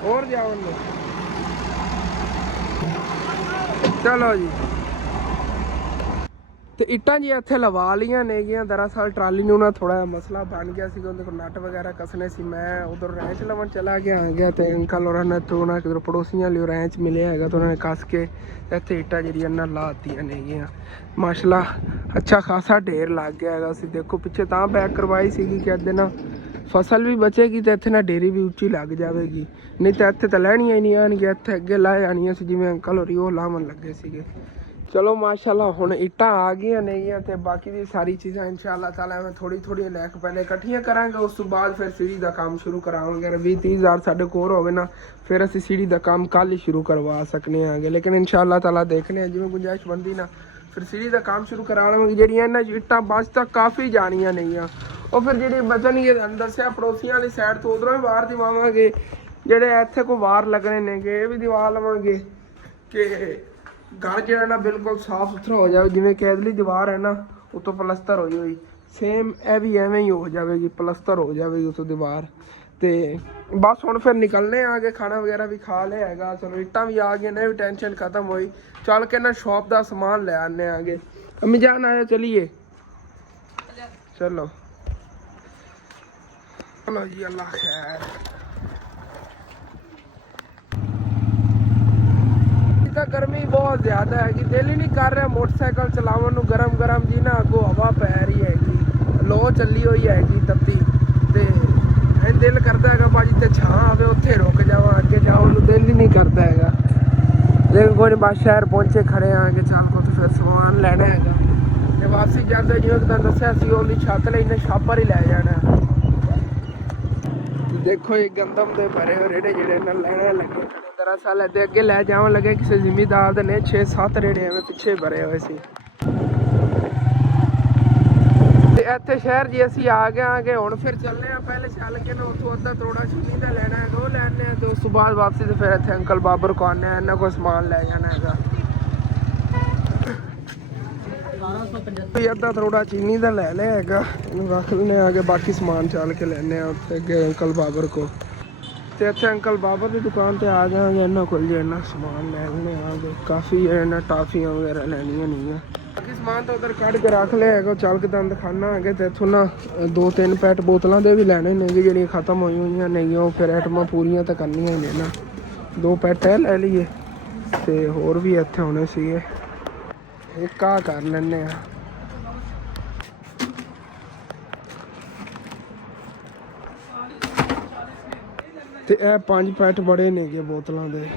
ਹੋਰ ਜਾਵਾਂਗੇ, ਚਲੋ ਜੀ। ਤੇ ਇੱਟਾਂ ਜੀ ਇੱਥੇ ਲਵਾ ਲੀਆਂ ਨੇਗੀਆਂ। ਦਰਅਸਲ ਟਰਾਲੀ ਨੂੰ ਨਾ ਥੋੜਾ ਜਿਹਾ ਮਸਲਾ ਬਣ ਗਿਆ ਸੀਗਾ, ਉਹਦੇ ਕੋਲ ਨਟ ਵਗੈਰਾ ਕੱਸਣੇ ਸੀ। ਮੈਂ ਉਧਰ ਰੈਂਚ ਲਵਣ ਚਲਾ ਗਿਆ ਤੇ ਅੰਕਲ ਹੋਰਾਂ ਨੇ ਤੋਂ ਨਾ ਕਿਧਰ ਪੜੋਸੀਆਂ ਲਈ ਰੈਂਚ ਮਿਲਿਆ ਹੈਗਾ, ਤਾਂ ਉਹਨਾਂ ਨੇ ਕੱਸ ਕੇ ਇੱਥੇ ਇੱਟਾਂ ਜਿਹੜੀਆਂ ਨਾ ਲਾਤੀਆਂ ਨੇਗੀਆਂ। ਮਾਸ਼ਾਅੱਲਾ ਅੱਛਾ ਖਾਸਾ ਢੇਰ ਲੱਗ ਗਿਆ ਹੈਗਾ। ਅਸੀਂ ਦੇਖੋ ਪਿੱਛੇ ਤਾਂ ਬੈਕ ਕਰਵਾਈ ਸੀਗੀ ਕਿ ਅੱਧੇ ਨਾ ਫਸਲ ਵੀ ਬਚੇਗੀ ਤੇ ਇੱਥੇ ਨਾ ਡੇਰੀ ਵੀ ਉੱਚੀ ਲੱਗ ਜਾਵੇਗੀ, ਨਹੀਂ ਤਾਂ ਇੱਥੇ ਤਾਂ ਲੈਣੀਆਂ ਹੀ ਨਹੀਂ ਆਉਣਗੀਆਂ, ਇੱਥੇ ਅੱਗੇ ਲਾਹ ਜਾਣੀਆਂ ਸੀ ਜਿਵੇਂ ਅੰਕਲ ਹੋਰੀ ਉਹ ਲਾਵਣ ਲੱਗੇ ਸੀਗੇ। ਚਲੋ ਮਾਸ਼ਾਅੱਲਾ ਹੁਣ ਇੱਟਾਂ ਆ ਗਈਆਂ ਨੇਗੀਆਂ ਤੇ ਬਾਕੀ ਦੀ ਸਾਰੀ ਚੀਜ਼ਾਂ ਇਨਸ਼ਾਅੱਲਾ ਤਾਲਾ ਮੈਂ ਥੋੜੀ ਲੈ ਕੇ ਪਹਿਲੇ ਇਕੱਠੀਆਂ ਕਰਾਂਗੇ, ਉਸ ਤੋਂ ਬਾਅਦ ਫਿਰ ਸੀੜੀ ਦਾ ਕੰਮ ਸ਼ੁਰੂ ਕਰਾਵਾਂਗੇ। 20-30 ਹਜ਼ਾਰ ਸਾਡੇ ਕੋਲ ਹੋਵੇ ਨਾ, ਫਿਰ ਅਸੀਂ ਸੀੜੀ ਦਾ ਕੰਮ ਕੱਲ੍ਹ ਹੀ ਸ਼ੁਰੂ ਕਰਵਾ ਸਕਨੇ ਆਂਗੇ, ਲੇਕਿਨ ਇਨਸ਼ਾਅੱਲਾ ਤਾਲਾ ਦੇਖਨੇ ਆ ਜਿਵੇਂ ਗੁੰਜਾਇਸ਼ ਬੰਦੀ ਨਾ ਫਿਰ ਸੀੜੀ ਦਾ ਕੰਮ ਸ਼ੁਰੂ ਕਰਾ ਲਵਾਂਗੇ। ਜਿਹੜੀਆਂ ਇਹਨਾਂ ਇੱਟਾਂ ਬਚ ਤਾਂ ਕਾਫੀ ਜਾਣੀਆਂ ਨੇਗੀਆਂ, ਉਹ ਫਿਰ ਜਿਹੜੀ ਬਚਣਗੇ ਦੱਸਿਆ ਪੜੋਸੀਆਂ ਵਾਲੀ ਸਾਈਡ ਤੋਂ ਉਧਰੋਂ ਹੀ ਬਾਹਰ ਦਿਵਾਵਾਂਗੇ। ਜਿਹੜੇ ਇੱਥੇ ਕੋਈ ਵਾਰ ਲੱਗਣੇ ਨੇਗੇ ਇਹ ਵੀ ਦਿਵਾ ਲਵਾਂਗੇ ਕਿ ਘਰ ਜਿਹੜਾ ਨਾ ਬਿਲਕੁਲ ਸਾਫ ਸੁਥਰਾ ਹੋ ਜਾਵੇ। ਜਿਵੇਂ ਕੈਦਲੀ ਦੀਵਾਰ ਹੈ ਨਾ ਉੱਤੋਂ ਪਲਸਤਰ ਹੋਈ ਹੋਈ, ਸੇਮ ਇਹ ਵੀ ਐਵੇਂ ਹੀ ਹੋ ਜਾਵੇਗੀ, ਪਲਸਤਰ ਹੋ ਜਾਵੇਗੀ ਉੱਤੋਂ ਦੀਵਾਰ। ਤੇ ਬਸ ਹੁਣ ਫਿਰ ਨਿਕਲਨੇ ਆ ਕੇ ਖਾਣਾ ਵਗੈਰਾ ਵੀ ਖਾ ਲਿਆ ਹੈਗਾ। ਚਲੋ ਇੱਟਾਂ ਵੀ ਆ ਗਈਆਂ ਨੇ, ਵੀ ਟੈਨਸ਼ਨ ਖਤਮ ਹੋਈ। ਚੱਲ ਕੇ ਨਾ ਸ਼ੌਪ ਦਾ ਸਮਾਨ ਲੈ ਆਨੇ ਆਗੇ। ਅਮੀ ਜਾਨ ਆਇਆ ਚਲੀਏ, ਚਲੋ ਚਲੋ ਜੀ, ਅੱਲਾ ਖੈਰ। ਤਾਂ ਗਰਮੀ ਬਹੁਤ ਜ਼ਿਆਦਾ ਹੈਗੀ, ਦਿਲ ਹੀ ਨਹੀਂ ਕਰ ਰਿਹਾ ਮੋਟਰਸਾਈਕਲ ਚਲਾਉਣ ਨੂੰ। ਗਰਮ ਜੀ ਨਾ ਅੱਗੋਂ ਹਵਾ ਪੈ ਰਹੀ ਹੈਗੀ, ਲੋ ਚੱਲੀ ਹੋਈ ਹੈਗੀ ਤੱਤੀ, ਤੇ ਐਂ ਦਿਲ ਕਰਦਾ ਹੈਗਾ ਭਾਜੀ ਤੇ ਛਾਂ ਆਵੇ ਉੱਥੇ ਰੁਕ ਜਾਵਾਂ, ਅੱਗੇ ਜਾਣ ਨੂੰ ਦਿਲ ਹੀ ਨਹੀਂ ਕਰਦਾ ਹੈਗਾ। ਲੇਕਿਨ ਕੋਈ ਨਹੀਂ, ਬਸ ਸ਼ਹਿਰ ਪਹੁੰਚੇ ਖੜੇ ਆਂਗੇ, ਚੱਲ ਕੋ ਫਿਰ ਸਮਾਨ ਲੈਣਾ ਹੈਗਾ ਤੇ ਵਾਪਸੀ ਜਾਂਦੇ ਜਿਵੇਂ ਤਾਂ ਦੱਸਿਆ ਸੀ ਉਹਦੀ ਛੱਤ ਲਈ ਨੇ ਛਾਪਰ ਹੀ ਲੈ ਜਾਣਾ। ਦੇਖੋ ਇਹ ਗੰਦਮ ਦੇ ਭਰੇ ਹੋਏ ਰੇੜੇ ਜਿਹੜੇ ਨਾਲ ਲੈਣੇ ਲੱਗੇ। ਦਰਅਸਲ ਇਹਦੇ ਅੱਗੇ ਲੈ ਜਾਣ ਲੱਗੇ ਕਿਸੇ ਜ਼ਿਮੀਦਾਰ ਦੇ ਨੇ 6-7 ਰੇੜੇ ਐਵੇਂ ਪਿੱਛੇ ਭਰੇ ਹੋਏ ਸੀ। ਤੇ ਇੱਥੇ ਸ਼ਹਿਰ ਜੀ ਅਸੀਂ ਆ ਗਏ ਆਂਗੇ। ਹੁਣ ਫਿਰ ਚੱਲਦੇ ਆ, ਪਹਿਲੇ ਚੱਲ ਕੇ ਨਾ ਉੱਥੋਂ ਅੱਧਾ ਤੋੜਾ ਚੀਨੀ ਦਾ ਲੈਣਾ ਹੈਗਾ, ਉਹ ਲੈਣੇ ਆ ਤੇ ਉਸ ਤੋਂ ਬਾਅਦ ਵਾਪਸੀ ਤੇ ਫਿਰ ਇੱਥੇ ਅੰਕਲ ਬਾਬਰ ਕੋ ਆਨੇ ਆ, ਇਹਨਾਂ ਕੋਲ ਸਮਾਨ ਲੈ ਜਾਣਾ ਹੈਗਾ। ਅੱਧਾ ਤੋੜਾ ਚੀਨੀ ਦਾ ਲੈ ਲਿਆ ਹੈਗਾ, ਇਹਨੂੰ ਰੱਖ ਲੈਣੇ ਆ ਕੇ, ਬਾਕੀ ਸਮਾਨ ਚੱਲ ਕੇ ਲੈਣੇ ਆ ਉੱਥੇ ਅੱਗੇ ਅੰਕਲ ਬਾਬਰ ਕੋ। ਤੇ ਇੱਥੇ ਅੰਕਲ ਬਾਬਰ ਦੀ ਦੁਕਾਨ ਤੇ ਆ ਜਾਵਾਂਗੇ, ਇਹਨਾਂ ਕੋਲ ਜੇ ਇਹਨਾਂ ਸਮਾਨ ਲੈ ਲੈਣੇ ਆਗੇ। ਕਾਫੀ ਇਹਨਾਂ ਟਾਫੀਆਂ ਵਗੈਰਾ ਲੈਣੀਆਂ ਨਹੀਂਆਂ, ਬਾਕੀ ਸਮਾਨ ਤਾਂ ਉਧਰ ਕੱਢ ਕੇ ਰੱਖ ਲਿਆ ਹੈਗਾ। ਚੱਲ ਕੇ ਤੁਹਾਨੂੰ ਦਿਖਾਣਾ ਹੈਗਾ। ਤੇ ਇੱਥੋਂ ਨਾ 2-3 ਪੈਟ ਬੋਤਲਾਂ ਦੇ ਵੀ ਲੈਣੇ ਨੇਗੇ ਜਿਹੜੀਆਂ ਖਤਮ ਹੋਈਆਂ ਨੇਗੀਆਂ, ਉਹ ਫਿਰ ਆਈਟਮਾਂ ਪੂਰੀਆਂ ਤਾਂ ਕਰਨੀਆਂ ਹੀ ਨੇ ਨਾ। 2 ਪੈਟ ਇਹ ਲੈ ਲਈਏ ਤੇ ਹੋਰ ਵੀ ਇੱਥੇ ਹੋਣੇ ਸੀਗੇ, ਇੱਕ ਆ ਕਰ ਲੈਣੇ ਆ। ਤੇ ਇਹ 5 ਪੈਟ ਬੜੇ ਨੇਗੇ ਬੋਤਲਾਂ ਦੇ,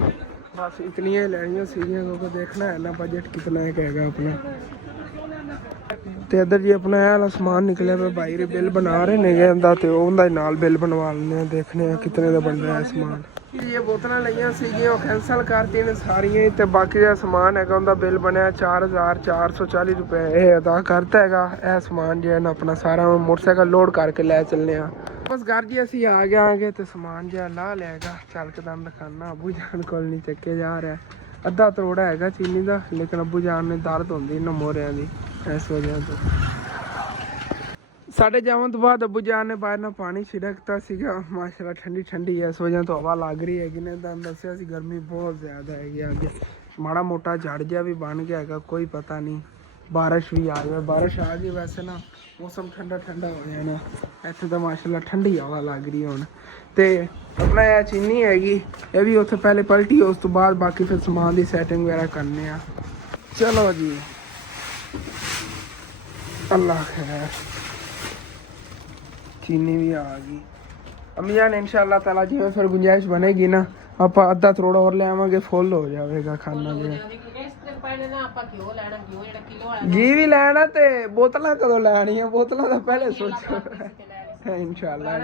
ਬਸ ਇਤਨੀਆਂ ਹੀ ਲੈਣੀਆਂ ਸੀਗੀਆਂ ਕਿਉਂਕਿ ਦੇਖਣਾ ਹੈ ਨਾ ਬਜਟ ਕਿਤਨਾ ਹੈਗਾ ਆਪਣਾ। ਤੇ ਇੱਧਰ ਜੀ ਆਪਣਾ ਇਹ ਵਾਲਾ ਸਮਾਨ ਨਿਕਲਿਆ ਪਿਆ, ਭਾਈ ਰੇ ਬਿੱਲ ਬਣਾ ਰਹੇ ਨੇਗੇ ਇਹਦਾ, ਤੇ ਉਹਦਾ ਨਾਲ ਬਿੱਲ ਬਣਵਾ ਲੈਣੇ ਆ, ਦੇਖਣੇ ਆ ਕਿਤਨੇ ਦਾ ਬਣ ਰਿਹਾ ਸਮਾਨ। ਇਹ ਬੋਤਲਾਂ ਲਈਆਂ ਸੀਗੀਆਂ ਉਹ ਕੈਂਸਲ ਕਰਤੀਆਂ ਨੇ ਸਾਰੀਆਂ, ਤੇ ਬਾਕੀ ਦਾ ਸਮਾਨ ਹੈਗਾ ਉਹਦਾ ਬਿੱਲ ਬਣਿਆ 4440 ਰੁਪਏ ਇਹ ਅਦਾ ਕਰਤਾ ਹੈਗਾ। ਇਹ ਸਮਾਨ ਜਿਹੜਾ ਨਾ ਆਪਣਾ ਸਾਰਾ ਮੋਟਰਸਾਈਕਲ ਲੋਡ ਕਰਕੇ ਲੈ ਚੱਲਨੇ ਆ। ਬਸ ਘਰ ਜੀ ਅਸੀਂ ਆ ਗਏ ਆਂਗੇ ਤੇ ਸਮਾਨ ਜਿਹਾ ਲਾ ਲਿਆਗਾ। ਚੱਲ ਕੇ ਤੁਹਾਨੂੰ ਦਿਖਾਣਾ, ਅੱਬੂ ਜਾਨ ਕੋਲ ਨਹੀਂ ਚੱਕੇ ਜਾ ਰਿਹਾ। ਅੱਧਾ ਤੋੜਾ ਹੈਗਾ ਚੀਨੀ ਦਾ, ਲੇਕਿਨ ਅੱਬੂ ਜਾਨ ਨੇ ਦਰਦ ਹੁੰਦੀ ਨਾ ਮੋਰਿਆਂ ਦੀ, ਇਸ ਵਜ੍ਹਾ ਤੋਂ। ਸਾਡੇ ਜਾਵਣ ਤੋਂ ਬਾਅਦ ਅੱਬੂ ਜਾਨ ਨੇ ਬਾਹਰ ਨਾਲ ਪਾਣੀ ਛਿੜਕਤਾ ਸੀਗਾ, ਮਾਸ਼ਾਅੱਲਾ ਠੰਡੀ ਇਸ ਵਜ੍ਹਾ ਤੋਂ ਹਵਾ ਲੱਗ ਰਹੀ ਹੈਗੀ ਨੇ। ਤੁਹਾਨੂੰ ਦੱਸਿਆ ਸੀ ਗਰਮੀ ਬਹੁਤ ਜ਼ਿਆਦਾ ਹੈਗੀ ਅੱਗੇ, ਮਾੜਾ ਮੋਟਾ ਝੜ ਜਿਹਾ ਵੀ ਬਣ ਗਿਆ ਹੈਗਾ, ਕੋਈ ਪਤਾ ਨਹੀਂ ਬਾਰਿਸ਼ ਵੀ ਆ ਜਾਵੇ। ਬਾਰਿਸ਼ ਆ ਗਈ ਵੈਸੇ ਨਾ ਮੌਸਮ ਠੰਡਾ ਹੋ ਜਾਣਾ ਇੱਥੇ ਤਾਂ, ਮਾਸ਼ਾਅੱਲਾ ਠੰਡੀ ਹਵਾ ਲੱਗ ਰਹੀ ਹੁਣ। ਤੇ ਆਪਣਾ ਇਹ ਚੀਨੀ ਹੈਗੀ, ਇਹ ਵੀ ਉੱਥੇ ਪਹਿਲੇ ਪਲਟੀ, ਉਸ ਤੋਂ ਬਾਅਦ ਬਾਕੀ ਫਿਰ ਸਮਾਨ ਦੀ ਸੈਟਿੰਗ ਵਗੈਰਾ ਕਰਨੇ ਆ। ਚਲੋ ਜੀ, ਅੱਲਾ ਖੈਰ। ਚੀਨੀ ਵੀ ਆ ਗਈ। ਅਮੀ ਜਾਨ ਇਨਸ਼ਾਅੱਲਾ ਤਾਲਾ ਜਿਵੇਂ ਫਿਰ ਗੁੰਜਾਇਸ਼ ਬਣੇਗੀ ਨਾ, ਆਪਾਂ ਅੱਧਾ ਥੋੜਾ ਹੋਰ ਲੈ ਆਵਾਂਗੇ, ਫੁੱਲ ਹੋ ਜਾਵੇਗਾ ਖਾਣਾ ਜਿਵੇਂ। ਘੀ ਵੀ ਲੈਣਾ ਤੇ ਬੋਤਲਾਂ ਕਦੋਂ ਲੈਣੀਆਂ, ਬੋਤਲਾਂ ਦਾ ਪਹਿਲੇ ਸੋਚੋ। ਇਨਸ਼ਾਅੱਲਾ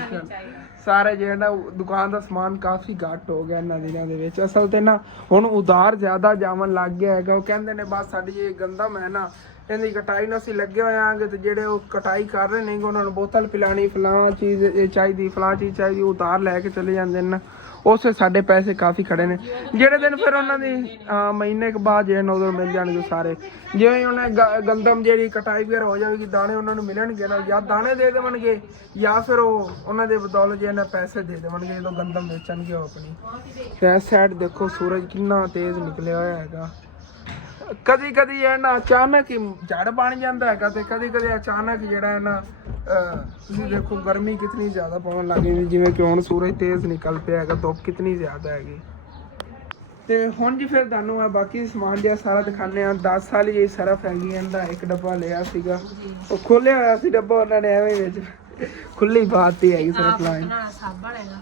ਸਾਰੇ ਜਿਹੜਾ ਨਾ ਦੁਕਾਨ ਦਾ ਸਮਾਨ ਕਾਫੀ ਘੱਟ ਹੋ ਗਿਆ ਇਹਨਾਂ ਦਿਨਾਂ ਦੇ ਵਿੱਚ। ਅਸਲ ਤੇ ਨਾ ਹੁਣ ਉਧਾਰ ਜ਼ਿਆਦਾ ਜਾਵਣ ਲੱਗ ਗਿਆ ਹੈਗਾ। ਉਹ ਕਹਿੰਦੇ ਨੇ ਬਸ ਸਾਡੀ ਇਹ ਗੰਦਮ ਹੈ ਨਾ, ਇਹਦੀ ਕਟਾਈ ਨੂੰ ਅਸੀਂ ਲੱਗੇ ਹੋਏ ਆਂਗੇ ਤੇ ਜਿਹੜੇ ਉਹ ਕਟਾਈ ਕਰ ਰਹੇ ਨੇ ਉਹਨਾਂ ਨੂੰ ਬੋਤਲ ਪਿਲਾਣੀ, ਫਲਾਂ ਚੀਜ਼ ਇਹ ਚਾਹੀਦੀ, ਫਲਾਂ ਚੀਜ਼ ਚਾਹੀਦੀ, ਉਤਾਰ ਲੈ ਕੇ ਚਲੇ ਜਾਂਦੇ ਨੇ। ਉਸੇ ਸਾਡੇ ਪੈਸੇ ਕਾਫੀ ਖੜੇ ਨੇ ਜਿਹੜੇ ਦਿਨ ਫਿਰ ਉਹਨਾਂ ਦੀ ਮਹੀਨੇ ਕੁ ਬਾਅਦ ਜਿਹੜੇ ਉਦੋਂ ਮਿਲ ਜਾਣਗੇ ਸਾਰੇ। ਜਿਵੇਂ ਉਹਨੇ ਗੰਦਮ ਜਿਹੜੀ ਕਟਾਈ ਵਗੈਰਾ ਹੋ ਜਾਵੇਗੀ, ਦਾਣੇ ਉਹਨਾਂ ਨੂੰ ਮਿਲਣਗੇ ਨਾ, ਜਾਂ ਦਾਣੇ ਦੇ ਦੇਵਣਗੇ ਜਾਂ ਫਿਰ ਉਹ ਉਹਨਾਂ ਦੇ ਬਦੌਲਤ ਜਿਹਨਾਂ ਪੈਸੇ ਦੇ ਦੇਵਣਗੇ ਜਦੋਂ ਗੰਦਮ ਵੇਚਣਗੇ ਉਹ ਆਪਣੀ। ਤੇ ਇਸ ਸਾਈਡ ਦੇਖੋ ਸੂਰਜ ਕਿੰਨਾ ਤੇਜ਼ ਨਿਕਲਿਆ ਹੋਇਆ ਹੈਗਾ। ਕਦੀ ਕਦੀ ਇਹ ਨਾ ਅਚਾਨਕ ਹੀ ਝੜ ਬਣ ਜਾਂਦਾ ਹੈਗਾ ਤੇ ਕਦੀ ਕਦੀ ਅਚਾਨਕ ਜਿਹੜਾ ਹੈ ਨਾ ਤੁਸੀਂ ਦੇਖੋ ਗਰਮੀ ਕਿਤਨੀ ਜ਼ਿਆਦਾ ਪਉਣ ਲੱਗ ਗਈ, ਜਿਵੇਂ ਕਿ ਹੁਣ ਸੂਰਜ ਤੇਜ਼ ਨਿਕਲ ਪਿਆ ਹੈਗਾ, ਧੁੱਪ ਕਿਤਨੀ ਜ਼ਿਆਦਾ ਹੈਗੀ। ਤੇ ਹੁਣ ਜੀ ਫਿਰ ਤੁਹਾਨੂੰ ਆ ਬਾਕੀ ਸਮਾਨ ਜਿਹਾ ਸਾਰਾ ਦਿਖਾਉਂਦੇ ਆ। 10 ਸਾਲ ਦੀ ਸਰਫ ਹੈਗੀ, ਇਹਦਾ ਇੱਕ ਡੱਬਾ ਲਿਆ ਸੀਗਾ, ਉਹ ਖੋਲਿਆ ਹੋਇਆ ਸੀ ਡੱਬਾ ਉਹਨਾਂ ਨੇ ਐਵੇਂ ਵਿੱਚ ਖੁੱਲੀ ਬਾਤ ਹੀ ਹੈਗੀ ਸਰਫ ਲਾਈਨ।